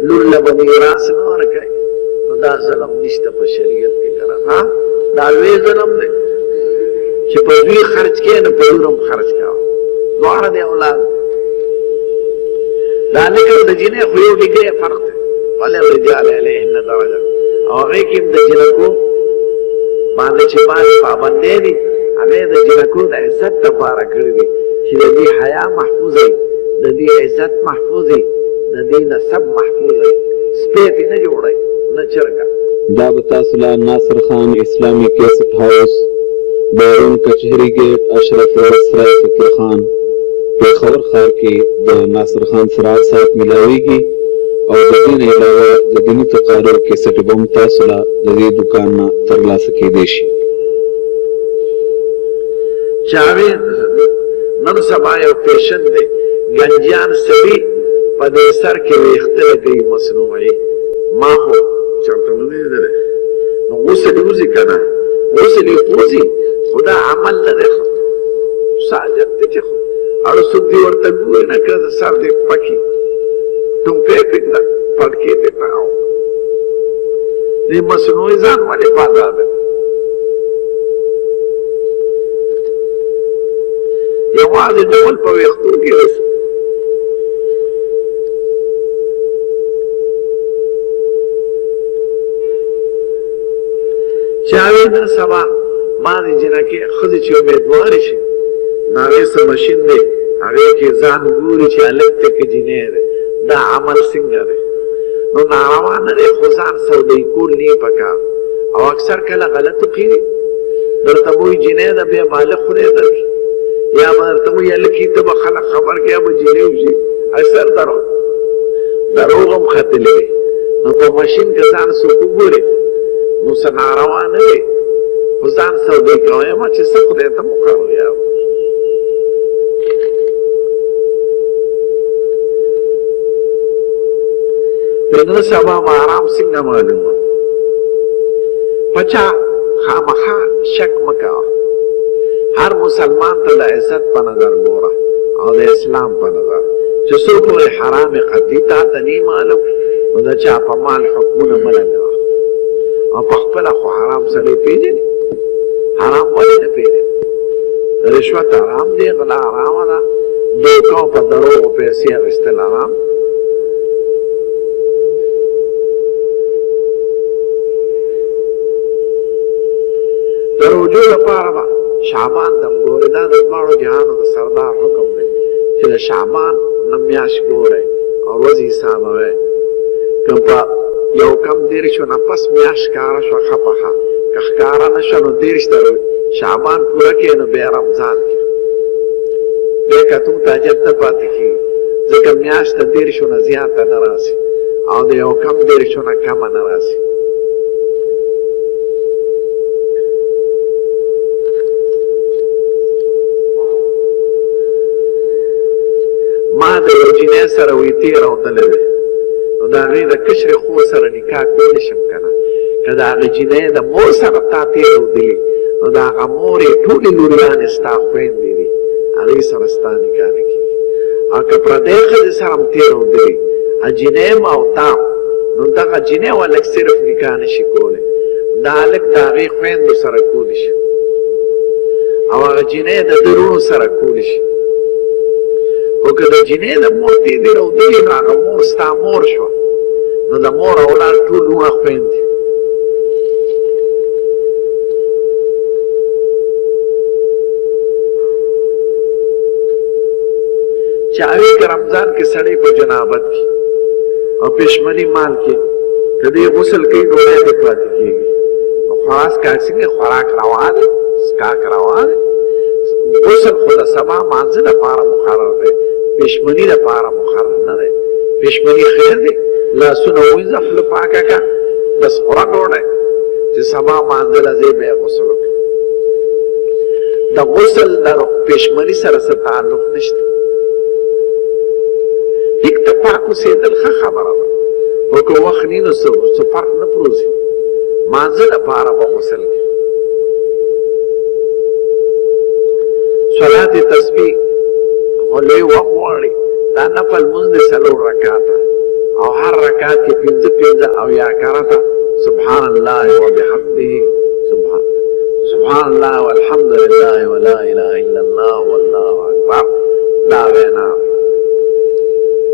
لور له به میراث نه ورکوي نو دا ظلم نشته په شریعت کې که ها دا لوی ظلم دی چې په دوی خرچ کې نه په لور هم خرچ کوه دواړه د اولاد دا لکه د جینۍ خو یو ډیګرۍ فرق دی وللرجال علیهن درجه او هغې کې هم د جنکو باندې چې بعضې پابندۍ دي هغې د جنکو د عزت دپاره کړي دي چې د دې حیا محفوظ وي د دې عزت محفوظ وي د دې نسب محفوظ وي سپی ترې نه جوړئ نه چرګه دا به تاسو له ناصر خان اسلامي کیسټ هاوس بیرون کچهري ګیټ اشرف روډ سرای فقیر خان پېښور ښار کې د ناصر خان سراج صاحب ملاویږي او د دې نه علاوه د دیني تقاریر کیسټ به هم تاسو له د دې دوکان نه ترلاسه کیدی شي جاوید نن سبا یو فیشن دی ګنجیان سړي په دې سر کې ویښته لګوي مصنوعي ما خو چېرته نه دی لیدلی نو غسل یې وځي که نه غسل یې خوځي خو دا عمل نه دی ښه ساجت دی چې خو اړو څوک دې ورته ګوري نه که سر دې پکي ټوپۍ پرېږده پړکې دې تاو دې مصنوعي ځان ولې پاتا دی یوازې ډول په ویښتو کې رسي چاوې نن سبا بعضې جنکې ښځې چې امیدوارې شي نو هغې څه مشین دی هغې کې ځان ګوري چې هلک دی که جینۍ دی دا عمل څنګه دی نو ناروا نه دی خو ځان سودایي کول نه پکار او اکثر کله غلطو کېږي درته به وایي جینۍ ده بیا بالغ خدای درکړي یا به درته وایي هلکې ته به خلک خبر کړي یا به جینۍ وشي اکثر دروغ هم ختلي دی نو په مشین که ځان څوک وګوري نو څه ناروا نه دی خو ځان سودایي کوی ما چې څه خدای ته مقرر یا نن سبا آرام څنګه معلومه پچا خامخا شک مه کوه هر مسلمان ته د عزت په نظر ګوره او د اسلام په نظر چې څو پورې حرام قطعي تا ته نه معلوم نو د چا په مال حکمونه مه لګوه او په خپله خو حرام سړی پېژني حرام ولې نه پېژني رشوت حرام دی غلا حرامه ده دوکه او په دروغو پیسې اخیستل حرام د روجو لپاره به شعبان دم ګورې دا د دواړو جهانو د سردار حکم دی چې د شعبان نه میاشت ګورئ او ورځې حسابوئ که په یو کم دېرشو نه پس میاشت ښکاره شوه ښه په ښه که ښکاره نه شوه نو دېرش ته شعبان پوره کړې نو بیا رمضان کې بیا کتو ته حاجت نه پاتې کېږي ځکه میاشت د دېرشو نه زیاته نه راسي او د یو کم دېرشو نه کمه نه راسي ما د یو جینۍ سره ویتې راوتلی دی نو نو د هغې د کشر خور سره نکاح کولی شم که نه که د هغې جینۍ د مور سره تا تېرودلي نو د هغه مور یې ټولې لوریانې ستا خویندې دي هغې سره ستا نکاح نه کېږي او که پردۍ ښځې سره هم تېرودلي جینۍ م او تا نو دغه جینۍ هلک صرف نکاح نشي کولی دا هلک د هغې خویندو سره کولی شي او هغه جینۍ د ده رونو سره کولی شي خو که د جینۍ د مور تېدې رودلي نو هغه مور ستا مور شوه نو د مور اولاد ټول رونه خویندې چاوی که رمضان کې سړی په جنابت کې او پشمنی مال کې که دې غسل کوي ډوډۍ دې پاتې کېږي خلاص که څنګه خوراک روا دی څښاک روا دی غسل خو د سبا مانځه دپاره مقرر دی پشمني دپاره مقرر نه دی پشمني خیر دی لاسونه ووینځه خوله پاکه کړه بس خوره ډوډۍ چې سبا مانځه له ځای به یې غسل وکړي د غسل د پشمني سره څه تعلق نشته یک ته پاک اوسېدل ښه خبره ده خو که وخت نی نو څه فرق نه پروزي مانځه دپاره به غسل کوي صلات تسبیح خو لوی وخت غواړي دا نفل لمونځ دی 4 رکعاته او هر رکعت کې 5 او یا کرته سبحان الله وبحمده سبحان الله والحمد لله ولا اله الا الله والله اکبر دا وینا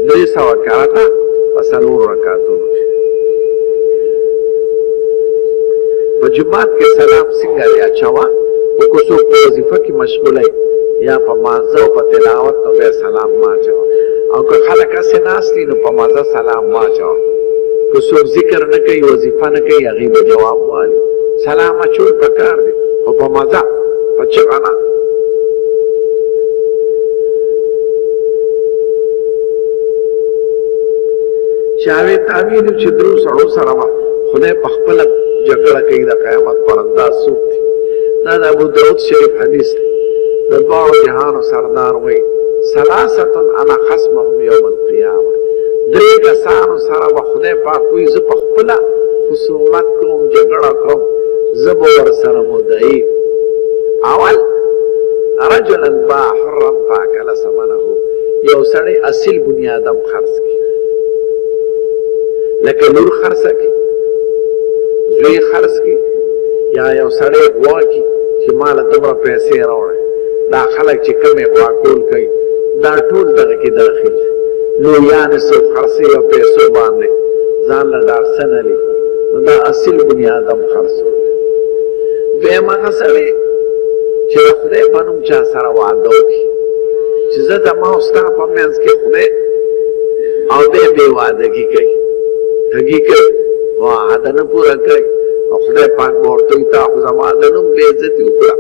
300 کرته په 4 رکعتونو په جماعت کې سلام څنګه دی اچوه خو که څوک په وظیفه کې مشغوله یا په مانځه او په تلاوت نو بیا سلام مه اچوه او که خلک هسې ناست دي نو په مزه سلام مه اچوه که څوک ذکر نه کوي وظیفه نه کوي هغې به جواب والي سلام اچول پکار دی خو په مزه په چغه نه شاوې تعبیر چې درو سړو سره وه خدای په خپله جګړه کوي د قیامت پر انداز څوک دی دا د ابو داود شریف حدیث دی د دواړو جهانو سردار وایي ثلاثة انا خصمهم یوم القیامه 3 کسانو سره به خدای پاک وایي زه په خپله خصومت کوم جګړه کوم زه به ورسره مدعي اول رجلا باع حرا فاکل ثمنه یو سړی اصیل بنیادم خرڅ کړي لکه لور خرڅه کړي زوی خرڅ کړي یا یو سړی غوا کړي چې ماله دومره پیسې راوړئ دا خلک چې کمې غوا کول کوي دا ټول دغه کې داخل دي لویانې څوک خرڅوي او پیسو باندې ځان له ډار څه نه لي نو دا اصیل بنیادم خرڅول دی دویم هغه سړی چې د خدای په نوم چا سره واده وکړي چې زه زما او ستا په منځ کې خدای او دی بې وعدګي کوي ټګي کوي وعده نه پوره کوي او خدای پاک به ورته وایي تا خو زما د نوم بې عزتي وکړه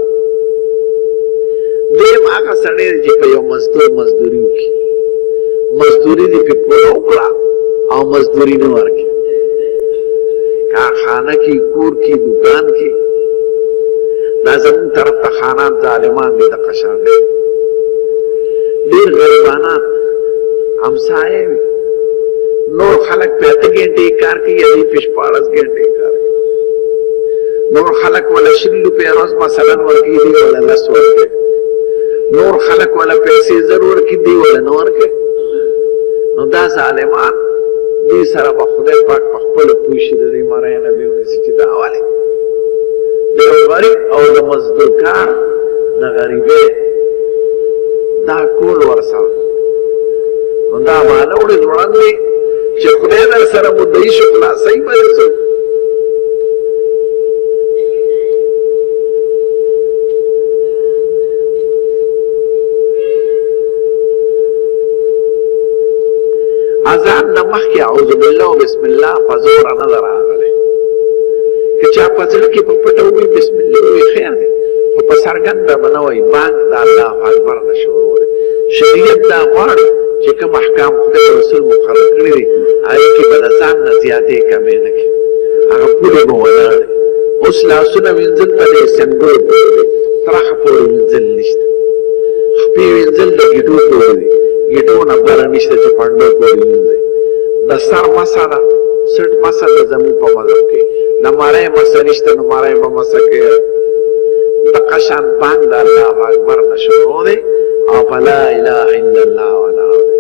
دویم هغه سړی دی چې په یو مزدور مزدوري وکړي مزدوري دې پې پوره وکړه او مزدوري نه ورکړي کارخانه کې کور کې دکان کې دا زمون طرف ته خانان ظالمان دي د قشان ډېر غریبانان همسایه وي نور خلک په 8 ګنټې کار کوي هغوی په 14 ګنټې کار کوي نور خلک وله 100 روپۍ روز مثلا ورکوي دوی وله 10 ورکوي نور خلک وله پیسې زر ورکوي دوی وله نه ورکوي نو دا ظالمان دوی سره به خدای پاک په خپله پوه شي د دې مرۍ نه بې ونیسي چې دا ولې د یو غریب او د مزدور کار د غریبۍ دا کول ورسره نو دا معنی وړي ځوړند وي چې خدای در سره مدعي شو خلاصوي به دې څوک اذان نه مخکې اعوذ بالله بسم الله په زوره نه ده راغلی که چا په زړه کې په پټه ووایي بسم الله وایي خیر دی خو په څرګنده به نه وایي بانګ د الله اکبر نه شروع دی شریعت دا غواړي چې کوم احکام خدای رسول مقرر کړي دي هغې کې به د ځان نه زیاتې کمې نه کړي هغه پولې به ولاړ دی اوس لاسونه وینځل په دې سنګو پورې دی ترخه پورې وینځل نشته خپې وینځل د ګیډو پورې دی ګیډو نه بره نشته چې پنډو پورې وینځئ د سر مسه ده سټ مسه ده زموږ په مذهب کې د مرۍ مسه نشته نو مرۍ به مسه کې دقه شان بانګ د الله اکبر نه شروع دی او په لا اله الا الله ولاړ دی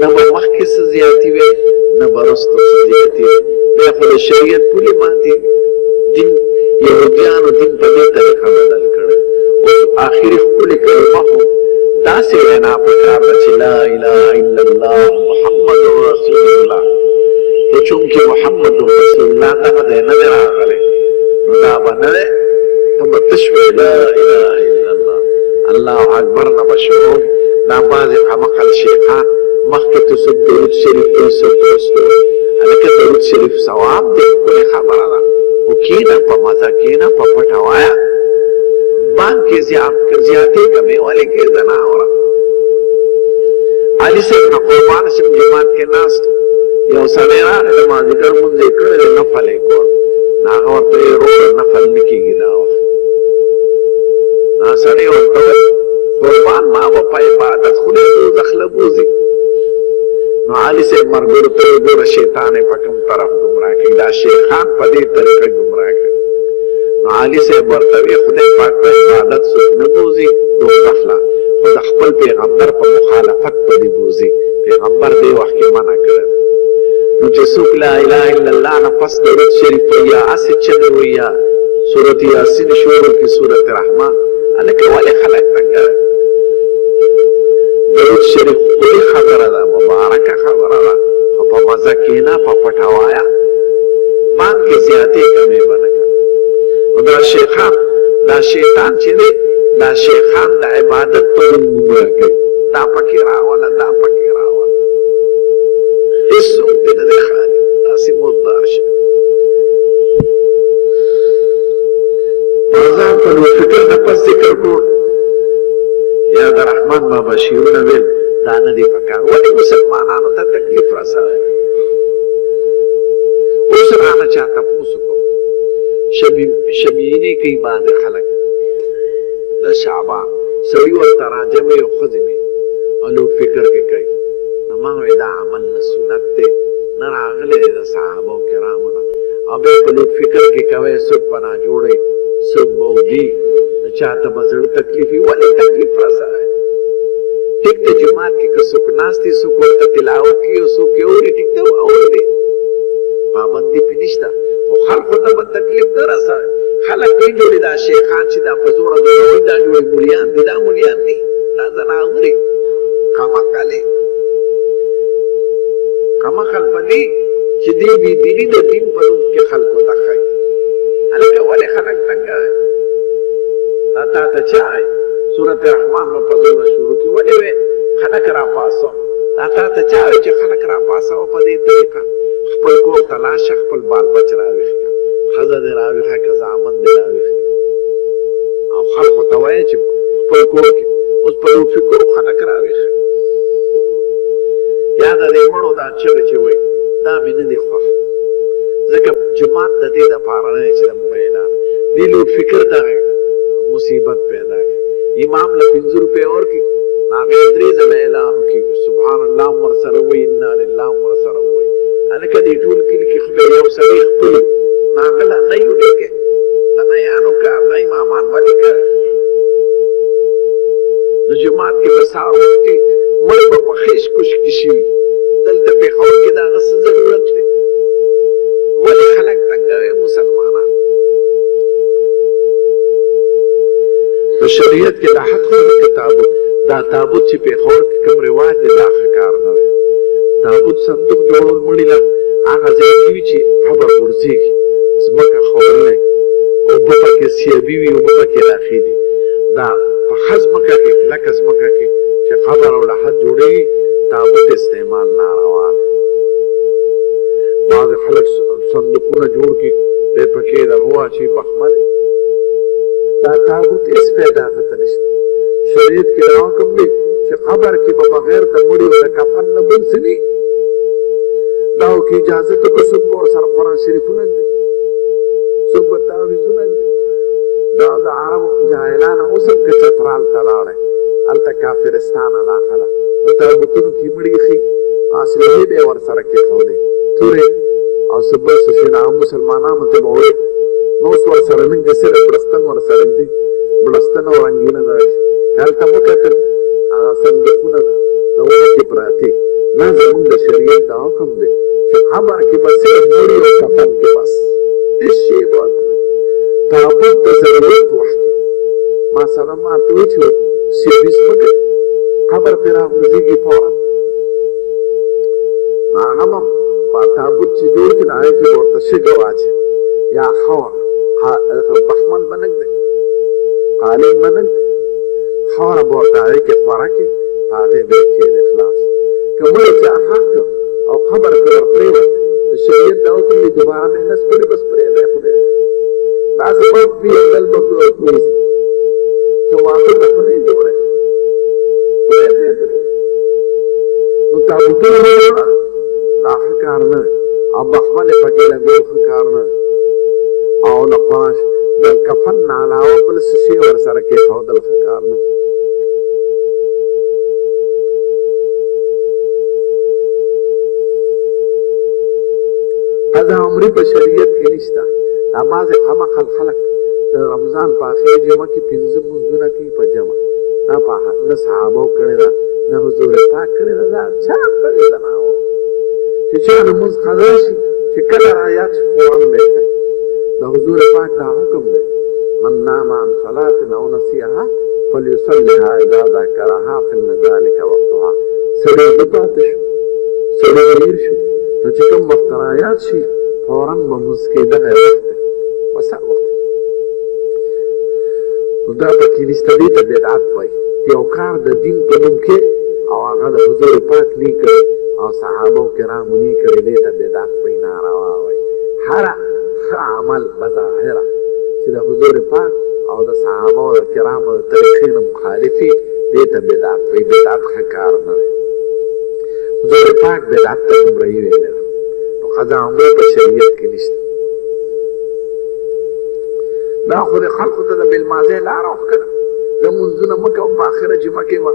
نه به مخکې څه زیاتي وي نه به وروسته څه زیاتي وي بیا خو د شریعت پولې ماتې دین یهودیانو دین په دې طریقه بدل کړی اوس آخري ښکلې کلمه خو داسې وینا پکار ده چې لا اله الا الله محمد رسول الله خو چونکې محمد رسول الله دغه دی نه دی راغلی نو دا به نه دی ته به تش وی لا اله الا الله الله اکبر نه به شروع دا بعضې قمقل شیخان مخکې ته څوک درود شریف کوي څوک وروسته هلکه درود شریف ثواب دی ښکلې خبره ده خو کښېنه په مزه کښېنه په پټه وایه بانک کې زیاتې کمې ولې کې زناوره علي صاحب نه قربانه شم جماعت کې ناست یو سړی راغی د مازدیګر لمونځ یې کړی دی نفل یې کور نو هغه ورته ویې وروره نفل نه کېږي دا وخت نو سړی ورته وویل قربان ما به په عبادت خولې دوزخ له بوځي نو علي صاحب ملګرو ته ویې ګوره شیطان یې په کوم طرف ګمراه کوي دا شیخان په دې طریقه ګمراه کوي نو علي صاحب ورته وی خدای پاک په عبادت څوک نه بوځي دوزخ له خو د خپل پیغمبر په مخالفت په دې بوځي پیغمبر دې وخت کې منع کړی نو چې څوک لا اله الا الله نه پس درود شریف وایي هسې چغې وایي صورت یاسین شروع کړي صورت رحمان هلکه ولې خلک تنګه درود شریف ښکلې خبره ده مبارکه خبره ده خو په مزه کښېنه په پټه وایه بانک کې زیاتې کمې به نه کوه نو دا شیخان دا شیطان چې دی دا شیخان د عبادت په نوم ګمراه کوي دا پکې راوله دا پکې راوله هېڅوک دې نه دی خالي داسې مردار شه ځان په نور فکر نه پس ذکر کړو یا د رحمان بابا شعرونه ویل دا نه دی پکار ولې مسلمانانو ته تکلیف رسوي اوس رانه چا تپوس وکړو شبیینې کوي باندې خلک د شعبان سړي ورته راجمې او ښځې مې او لوټ فکر کې کوي نو ما وایي دا عمل نه سنت دی نه راغلی دی د صحابو کرامو نه او بیا په لوټ فکر کې کوئ څوک به ناجوړی څوک به وږي د چاته به زړه تکلیف وي ولې تکلیف رسوي ټیک دی جومات کې که څوک ناست دی څوک ورته تلاوت کوي او څوک یې اوري ټیک دی اوري پابندي پې نشته خو خلکو ته به تکلیف نه رسوي خلک نه جوړي دا شیخان چې دا په زوره زوروي دا جوړي مولیان دي دا مولیان دي دا زناوري کمقلې کمقل په دې چې دې بېدیني د دین په نوم کې خلکو ته ښایي هلکه ولې خلک تنګه دا تا ته چا وایي صورت رحمان به په زوره شروع کړي ولې وې خلک راپاڅو دا تا ته چا وایي چې خلک راپاڅوه په دې طریقه خپل کور ته لاشه خپل بال بچ راویښ کړه ښځه دې راویښه که زامن دې راویښ کړي او خلکو ته وایي چې خپل کور کې اوس په یو فکرو خلک راویښه یا د دې مړو دا چغې چې وایي دا مې نه دي خوښ ځکه جومات د دې دپاره نه دی چې د مونږ اعلان دې لوټ فکر دغه مصیبت پیدا کړي امام له 5 روپۍ ورکړي هغې 3 ځله اعلان وکړي سبحان الله هم ورسره وایي انا لله هم ورسره وایي هلکه دې ټول کلي کې خدای یو سړی خپلي هغه لا نه یوډېږي د نیانو کار د امامان ولې کوي نو جومات کې به سهار وختي مړ به په خیش کوش کې شوي دلته پېښور کې د هغه څه ضرورت دی ولې خلک تنګوي مسلمانان په شریعت کې د حد خو د تابوت دا تابوت چې پېښور کې کوم رواج دی دا ښه کار نه دی تابوت صندوق جوړول مړي له هغه ځای کې وي چې قبر غورځېږي ځمکه خاورینه اوبه پکې سیابي وي اوبه پکې راخي دي دا په ښه ځمکه کې کلکه ځمکه کې چې قبر او لحد جوړېږي تابوت استعمال ناروا دی بعضې خلک صندوقونه جوړ کړي دی پکې د غوا اچوي بخملې دا تابوت هېڅ فایده هغه نشته شریعت کې حکم دی چې قبر کې به بغیر د مړي او د کفن نه بل څه ني دا کې اجازه ته څوک به ورسره قرآن شریفونه ږدي څوک به تعویضونه ږدي دا د عربو جاهلانه اوس هم که چترال ته لاړی هلته کافرستان علاقه ده په تابوتونو کې مړي ایښي اسلحې به یې ورسره کېښودې تورې او څه بل څه شي هغه مسلمانانو ته به وایي نو اوس ورسره نږدې صرف بړستن ورسره ږدي بړستن او رنګینه ده هلته مو کتل هغه صندوقونه ده د ونو کې پراتې دا زمونږ د شریعت دا حکم دی چې قبر کې به صرف مړي او کفن کې بس هېڅ شی باید نه تابوت د ضرورت وخت کې ما سره ما ته وایي چې سرویس مه کوي قبر پرې راغورځېږي فورا نو هغه به په تابوت چې جوړ کړي نو هغې کې به ورته شګه واچوي یا خاوره بخمل به نه ږدي قالین به نه ږدي خاوره به ورته هغې کې خوره کړي په هغې به یې کښېږدي خلاص که مړی چې حق کړ او قبر پرې ورپرېوت د شریعت دا حکم دی دوباره به یې نه سپړي بس پرېږدی خدای ته داسې به وي یو ځل به پرېږدي څه واقع ته خو نه یې جوړی پرېږدی نو تابوتونه به جوړه دا ښه کار نه دی او بخمل یې پکې لګول ښه کار نه دی او د قرآن د کفن نه علاوه بل څه شی ورسره کېښودل ښه کار نه دی قضا عمري په شریعت کې نشته دا بعضې قمقل خلک د رمضان په آخري جمعه کې 5 لمونځونه کوي په جمع دا په نه صحابو کړې ده نه حضور پاک کړې ده دا چا کړې ده نه چې چا لمونځ قضا شي چې کله رایاد شي فورا به یې کوي د حضور پاک دا حکم دی من نام عن صلاة او نسیها فلیصلها اذا ذکرها فإن ذلک وقتها سړی نه پاتې شو سړی هېر شو نو چې کوم وخت رایاد شي فورا به لمونځ کوي دغه وخت دی بس هغه وخت نو دا پکې نشته دې ته بدعت وایي یو کار د دین په نوم کې او هغه د حضور پاک نه کړی او صحابو کرامو نه کړی دې ته بدعت وایي ناروا وایي هره ښه عمل بظاهره چې د حضور پاک او د صحابو کرامو د طریقې نه مخالف وي دې ته بدعت وایي بدعت ښه کار نه دی حضور پاک بدعت ته ګمراهي ویلې ده نو قضا عمري په شریعت کې نشته دا خو د خلقو ته د بالماضی لاره وښکړه زه مونځونه مه کوم په آخره جمعه کې به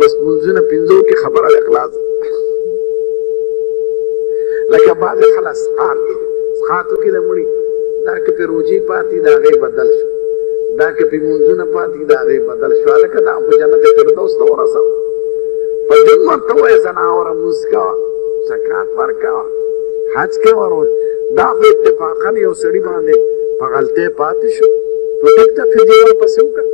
بس مونځونه پنځو کې خبره د اخلاص لکه بعضې خلک سقاط سقاط وکړي د مړي دا که پې روجې پاتې د هغې بدل شو دا که پې مونځونه پاتې د هغې بدل شو هلکه دا خو جنت فردوس ته ورسوه په جون ورته ووایه زناوره مونځ کوه زکات ورکوه حج کوه دا خو اتفاقا یو سړي باندې په غلطۍ پاتې شو نو ټیک ته فدیه ورپسې وکړه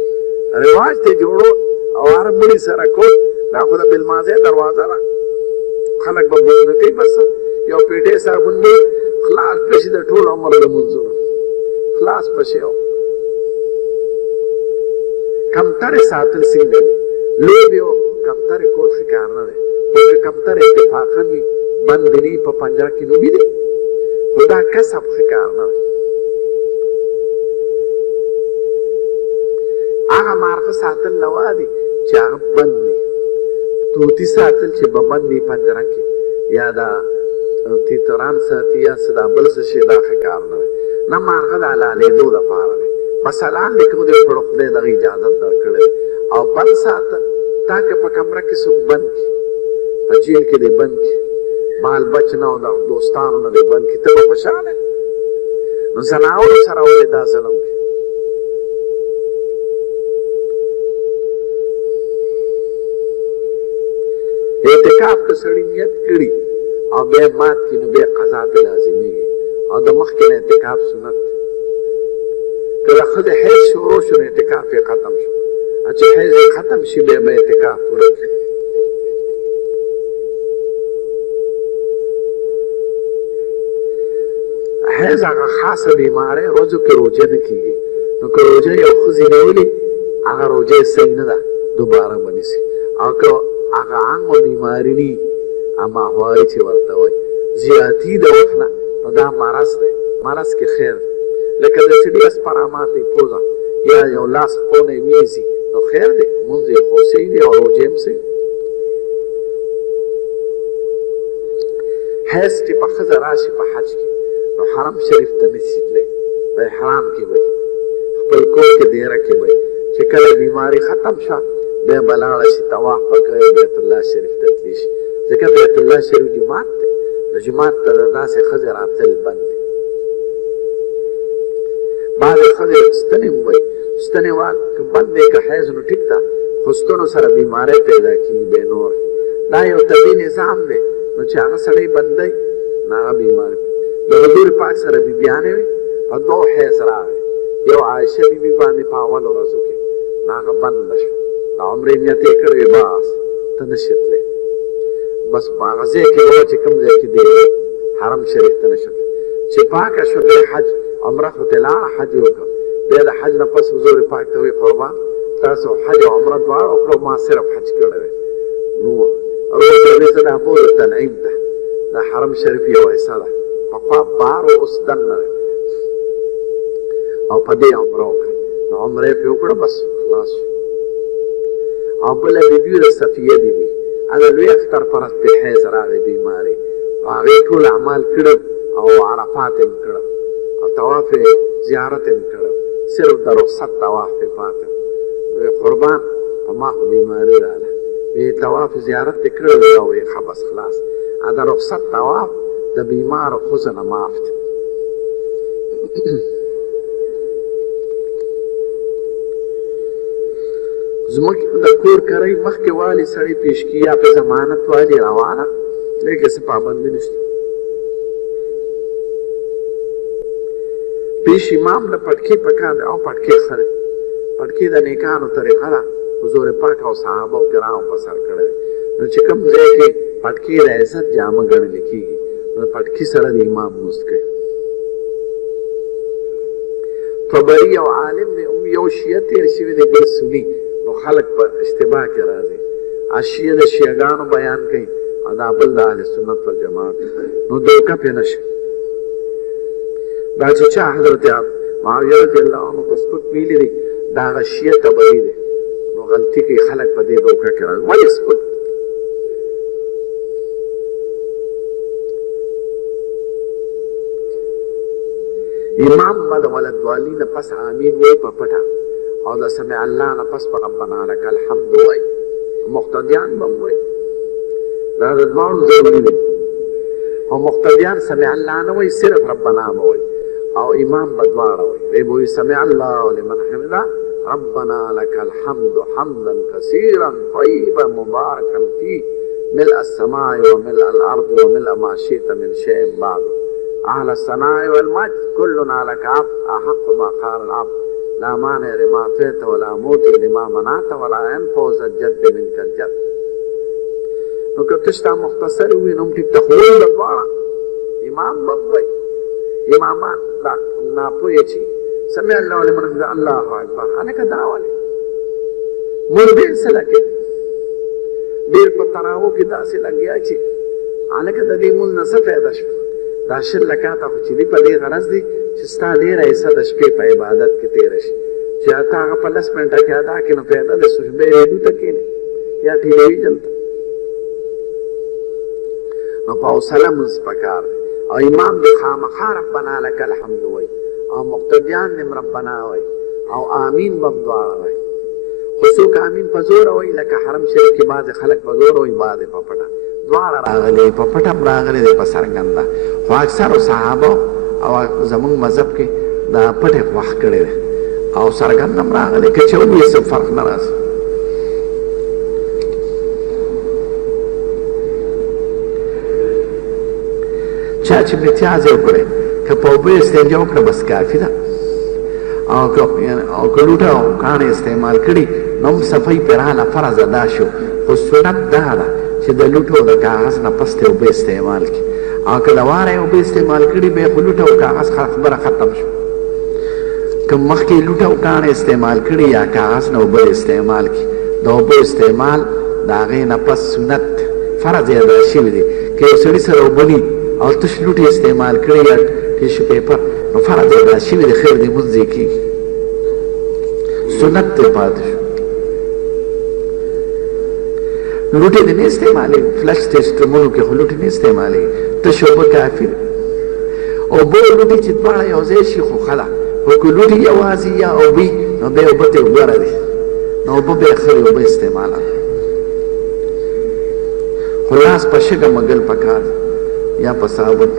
رواج ته جوړو او هر مړي سره کول دا خو د بالماضی دروازه ده خلک به مونځونه کوي بس یو پیټۍ صابون به خلاص به شي د ټول عمر د مونځونو خلاص به شي کمترې ساتل څنګه دي لوبې او کمترې کول ښه کار نه دی خو که کمترې اتفاقا وي بند نه په پنجره کې لوبې دي خو دا کسب ښه کار نه دی هغه مارغه ساتل لوا دي چې هغه بند دي طوطي ساتل چې به بند دي پنجره کې یا دا تیتران ساتي یا څه دا بل څه شي دا ښه کار نه دی نه مارغه د حلالېدو دپاره دی بس حلال دی که مو دې وکړو خدای دغه اجازت درکړی او بند ساته تا که په کمره کې څوک بند کړي په جیل کې دې بند کړي مال بچ نه او د دوستانو نه دې بند کړي ته به خوشحاله نو زناورو سره ولې دا ظلم کوي اعتکاف که سړي نیت کړي او بیا مات کړي نو بیا قضا پې لازمیږي او د مخکې نه اعتکاف سنت دی که د ښځې حیض شروع شو نو اعتکاف یې ختم شو چې حیض یې ختم شي بیا به اعتکاف پوره کړي حیض هغه خاصه بیمارۍ ورځو کې روژه نه کېږي نو که روژه یو ښځې نیولي هغه روژه یې صحیح نه ده دوباره به نیسي او که هغه عامه بیماري نه ماهواري چې ورته وایي زیاتي د وخت نه نو دا مرض دی مرض کې خیر دی لکه د سړي اسپرامات یې پوزه یا یو لاس پونه یې ویځي نو خیر دی مونځ یې خو صحیح دی او روژه هم صحیح حیض چې په ښځه راشي په حج کې نو حرم شریف ته نشي تللی په احرام کې به خپل کور کې دیره کې به چې کله بیماري ختم شوه بیا به لاړه شي طواف به کوي بیت الله شریف ته تللی شي ځکه بیت الله شریف جومات دی د جومات ته د داسې ښځې راتل بند دي. بعضې ښځې ستنې هم وایي ستنې که بند دی که حیض نو ټیک ده خو ستنو سره بیماری پیدا کېږي بې نور. دا یو طبي نظام دی نو چې هغه سړی بندی نو هغه بیماري. د حضور پاک سره بیبیانې وې او دوه حیض راغی. یو عایشه بیبي باندې په اولو ورځو کې نو هغه بنده شوه. د عمرې نیت یې کړی بس ته نشې تللی. بس په هغه ځای کې به چې کوم ځای کې دی حرم شریف ته نشې تللی. چې پاکه شوه بیا حج عمره خو ته لاړه حج یې وکړه. بیا د حج نه پس حضور پاک ته وایي قربان تاسو حج او عمره دواړه وکړو ما صرف حج کړی دی. نو روح درویزه دا بوله تنعیم ده دا حرم شریف یو حصه ده پخوا بار و اوس دننه ده او په دې عمره وکړه. نو عمره یې پرې وکړه بس خلاص شو. او بله بیبي ده صفیه بیبي هغه لوی اختر پرست پې حیض راغی بیماري او هغې ټول اعمال کړه او عرفات یې کړه او طواف زیارت یې کړه صرف د رخصت طواف پې پاته. قربان په ما خو بیماري راغله وی طواف زیارت دې کړی دی او یې ښه بس خلاص د رخصت طواف د بیمارو ښځو نه معاف دی. زموږ د کور کرۍ مخکې والي سړی پیشکي یا په ضمانت والي روانه لیکن څه پابندي نشته. پیش امام له پټکي پکار دی او پټکي ښه دی. پټکي د نیکانو طریقه ده حضور پاک او صحابه او کرامو په سر کړی دی. نو چې کوم ځای کې پټکي د عزت جامه ګڼل کېږي نو پټکي سره د امام لمونځ کوي. طبري او عالم دی یو شیعه تېر شوي دی بل سني نو خلک په اشتباه کې راځي. شیعه د شیعهګانو بیان کوي او دا بل د اهل سنت والجماعت نو دوکه پې نه شي. دا چې چا حضرت معاویه رضی الله عنه په سپک ویلي دی دا هغه شیعه طبري دی نو غلطي کوي خلک په دې دوکه کې راځي. ولې سپک امام به د ولدوالي نه پس آمین وایي په پټه او د سمع الله نه پس په ربنا لک الحمد وایي. مقتدیان به هم وایي دا د دواړو ضروري دی او مقتدیان سمع الله نه وایي صرف ربنا به وایي او امام به دواړه وایي. دی به وایي سمع الله لمن حمده ربنا لك الحمد حمدا كثيرا طيبا مباركا فيه ملء السماء وملء الارض وملء ما شئت من شيء بعد اهل الثناء والمجد كلنا لك عبد احق ما قال العبد لا مانع لما اعطيت ولا موتي لما منعت ولا ينفوز الجد منك الجد. نو که تشتا مختصر وي نو ټیک ته خو وایي د دواړه امام به وایي. امامان ناپوهه چې سمع الله لمن حمده الله اکبر هلکه دا ولې مونږ ډېر څه لګېږي ډېر په تراوو کې داسې لګیا چې هلکه د دې مونځ نه څه فایده شوه. دا شل رکعته خو چې دي په دې غرض دي چې ستا ډېره حصه د شپې په عبادت کې تېره شي چې ته هغه په 10 منټه کې ادا کړې نو فایده د شپې ریډیو ته کښېنې یا ټلویزیون ته نو په حوصله مونځ پکار دی. او امام د خامخا ربنا لک الحمد وایي او مقتدیان دې ربنا وایي او آمین به هم دواړه وایي. خو څوک آمین په زوره وایي لکه حرم شریف کې بعضې خلک په زوره وایي بعضې په پټه دواړه راغلي په پټه هم راغلي دی په څرګنده خو اکثرو صحابو او زمونږ مذهب کې دا پټې خوښ کړی دی او څرګند هم راغلی که چې ووایي څه فرق نه راځي. چا چې امتیاز یې وکړی که په اوبه استنجا وکړه بس کافي ده او که لوټه او کاڼې استعمال کړي نو هم صفۍ پرې راغله فرض ادا شو. خو سنت دا ده چې د لوټو د کاغذ نه پس ته اوبه استعمال کړي او که د واره یې اوبه استعمال کړي بیا خو لوټه او کاغذ خبره ختم شو. که مخکې لوټه او کاڼې استعمال کړي یا کاغذ نه اوبه استعمال کړي د اوبو استعمال د هغې نه پس سنت فرض یې ادا شوي دی. که یو سړي سره اوبه ني او تش لوټې استعمال کړي یا ټیشو پیپر نو فرض یې ادا شوي دی خیر دې مونځ یې کېږي سنت ته پاتې شو. لوټې دې نه استعمالوي فلش سیسټمونو کې خو لوټې نه استعمالوي تش اوبه کافي دي. اوبه لوټې چې دواړه یو ځای شي خو ښه ده خو که لوټې یوازې یا اوبه نو بیا اوبه ته غوره دي نو اوبه بیا ښه اوبه استعماله خو لاس په شګه مږل پکار یا په صابون.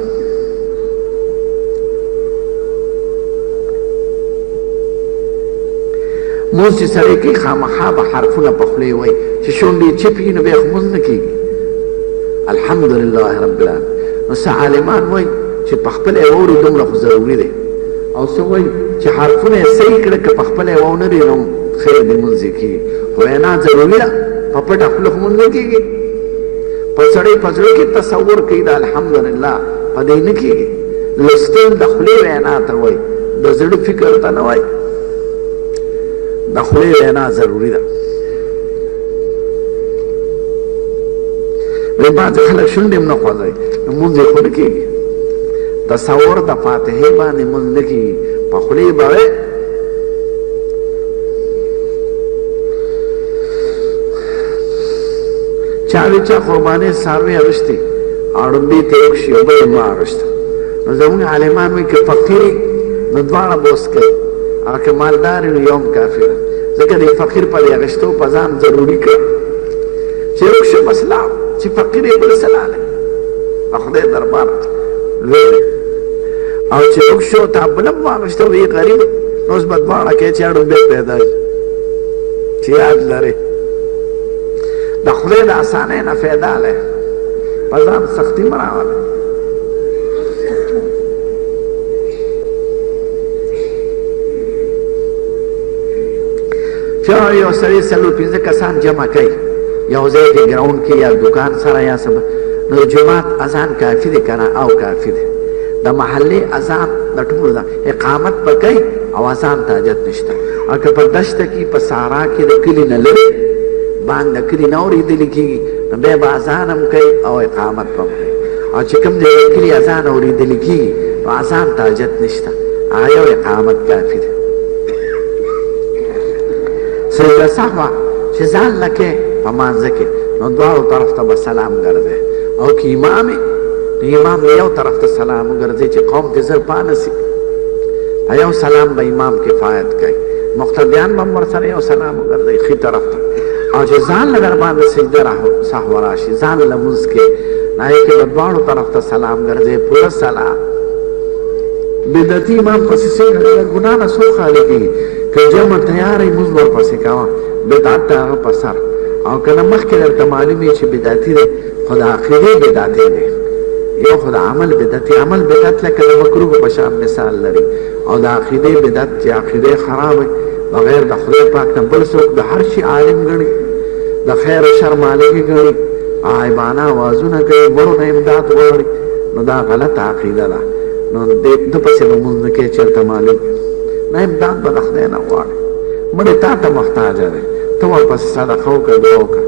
مونځ چې سړی کوي خامخا به حرفونه په خولې وایي چې شونډې چپي نو بیا خو مونځ نه کېږي. الحمدلله رب العالمین. نو څه عالمان وایي چې په خپله یې واوري دومره خو ضروري دی، او څه وایي چې حرفونه یې صحیح کړه که په خپله یې واونري نو خیر دې مونځ یې کېږي. خو وینا ضروري ده، په پټه خوله خو مونځ نه کېږي. په سړی په زړه کې تصور کوي د الحمدلله، په دې نه کېږي. لوستل د خولې وینا ته وایي، د زړه فکر ته نه وایي. د خولې وینا ضروري ده. وی بعضې خلک شونډې هم نه خوځوي نو مونځ یې خو نه کېږي. تصور د فاتحې باندې مونځ نه کېږي، په خولې به وی. چا وی چا قربانۍ څاروي اغوښتې او ړومبې ته یې وکشي او بل یې مه اغوښته. نو زموږ عالمان وایي که فقیر نو دواړه بوس کوي، او که مالدار نو یو هم کافي ده. ځکه د فقیر په دې اغوښتو په ځان ضروري کړه چې وکشه بس لاړ، چې فقیر یې بل څه لالی د خدای دربار لوی دی. او چې وکشو تا بل هم واغوښته وی غریب نو اوس به دواړه کوي چې ړومبې پیدا شي. چې یاد لرې د خدای د اسانۍ نه فایده لري، په ځان سختي مه راولئ. چې یو سړی څلور پنځه کسان جمع کوي یو ځای کې ګراوند کې یا دکان سره یا څه، نو د جومات اذان کافي دی که نه؟ او کافي دی. د محلې اذان د ټولو ده، اقامت به کوي او اذان ته حاجت نشته. او که په دشته کې په صحرا کې د کلي نه لرې بانګ د کلي نه اورېدلې کېږي نو بیا به اذان هم کوي او اقامت به هم کوي. او چې کوم ځای د کلي اذان اورېدلې کېږي نو اذان ته حاجت نشته، هغه یو اقامت کافي دی. سجده سهوه چې ځان نه کوې په مانځه کې نو دواړو طرف ته به سلام ګرځې، او که امام نو امام به یو طرف ته سلام وګرځې چې قوم دې زر پانه سي. په یو سلام به امام کفایت کوي، مقتدیان به هم ورسره یو سلام وګرځئ ښي طرف ته. او چې ځان له در باندې سجده سهوه راشي ځان له لمونځ کې نو هغې کې به دواړو طرف ته سلام ګرځې، پوره سلام. بدعتي امام پسې څنګه ګناه نه څوک خالي کېږي؟ که جمع تیاری مونځ ورپسې کوه بدعت د هغه په سر، او که نه مخکې درته معلوم وي چې بدعتي دی خو د عقیدې بدعتي دی. یو خو د عمل بدعتي، عمل بدعت لکه د مکروه په شان مثال لري، او د عقیدې بدعت چې عقیدې خراب وي بغیر د خدای پاک نه بل څوک د هر شي عالم ګڼي، د خیر و شر مالک ګڼي، عایبانه اوازونه کوي، مړو نه امداد غواړي، نو دا غلطه عقیده ده. نو ده پسې به مونځ نه کوي چېرته معلوم نه امداد به د خدای نه غواړي، مړی تا ته محتاجه دی، ته ورپسې صدقه وکړه دعا وکړه.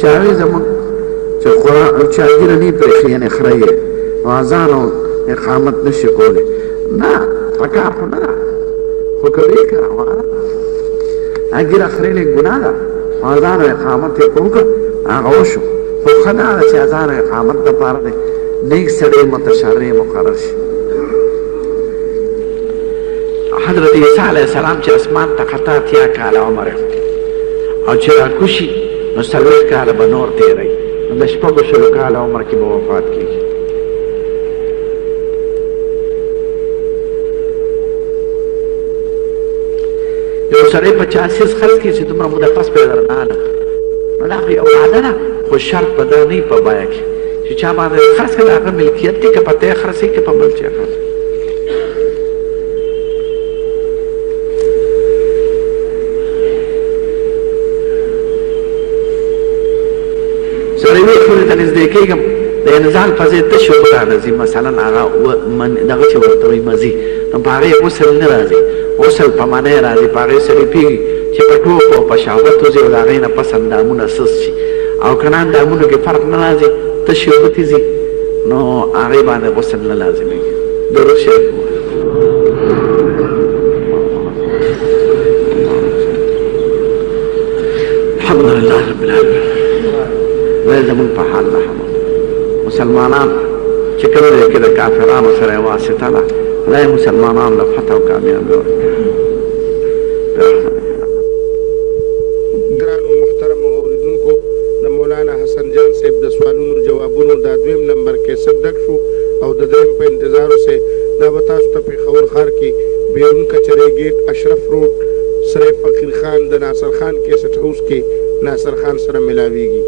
چاوی زمون چې قرآن چې اجره نه پرېښي یعنې خره یې نو اذان او اقامت نشي کولی، نه پکار خو نه ده، خو که ویې که روانه اګیره خرېلې ګناه ده، اذان او اقامت یې وکړه هغه وشو. خو ښه دا ده چې اذان او اقامت دپاره دی نیک سړی متشرع مقرر شي. حضرت عیسی علیه السلام چې اسمان ته خطا اتیا کاله عمر او چې راکوشي نو 40 کاله به نور تېروي، نو د 16 کاله عمر کې به وفات کېږي. یو سړی په چاسیز خرڅ کړي چې دومره موده پس پرې درناله نو دا خو یو وعده ده، خو شرط به دا نه وي په بیه کې چې چا باندې خرڅ کړه د هغه ملکیت دی، که په ته یې خرڅوي که په بل چا خرڅوي. سړی وایي خو ته نږدې کېږم د انزال په ځای تش اوبه رانځي، مثلا هغه دغه چې ورته وایي مزي، نو په هغې غسل نه راځي، غسل په منی راځي، په هغې سړی پوهېږي چې په ټوپ او په شهوت وځي او د هغې نه پس اندامونه سس شي، او که نه اندامونو کې فرق نه راځي تشې اوبه تې ځي نو هغې باندې غسل نه لازمېږي. درود شریف الحمدلله رب العالمین. خدای زمونږ په حال رحم وکړي. مسلمانان چې کوم ځای کې د کافرانو سره یې واسطه ده خدای مسلمانانو له فتح او کامیابي ورکړي. ګرانو محترمو اوریدونکو، د مولانا حسن جان صاحب د سوالونو جوابونو دا 2 نمبر کیسټ ډک شو او د 3 په انتظار اوسئ. دا به تاسو ته پېښور ښار کې بیرون کچرۍ ګیټ اشرف روډ سره فقیر خان د ناصر خان کیسټ هاوس کې ناصر خان سره ملاویږي.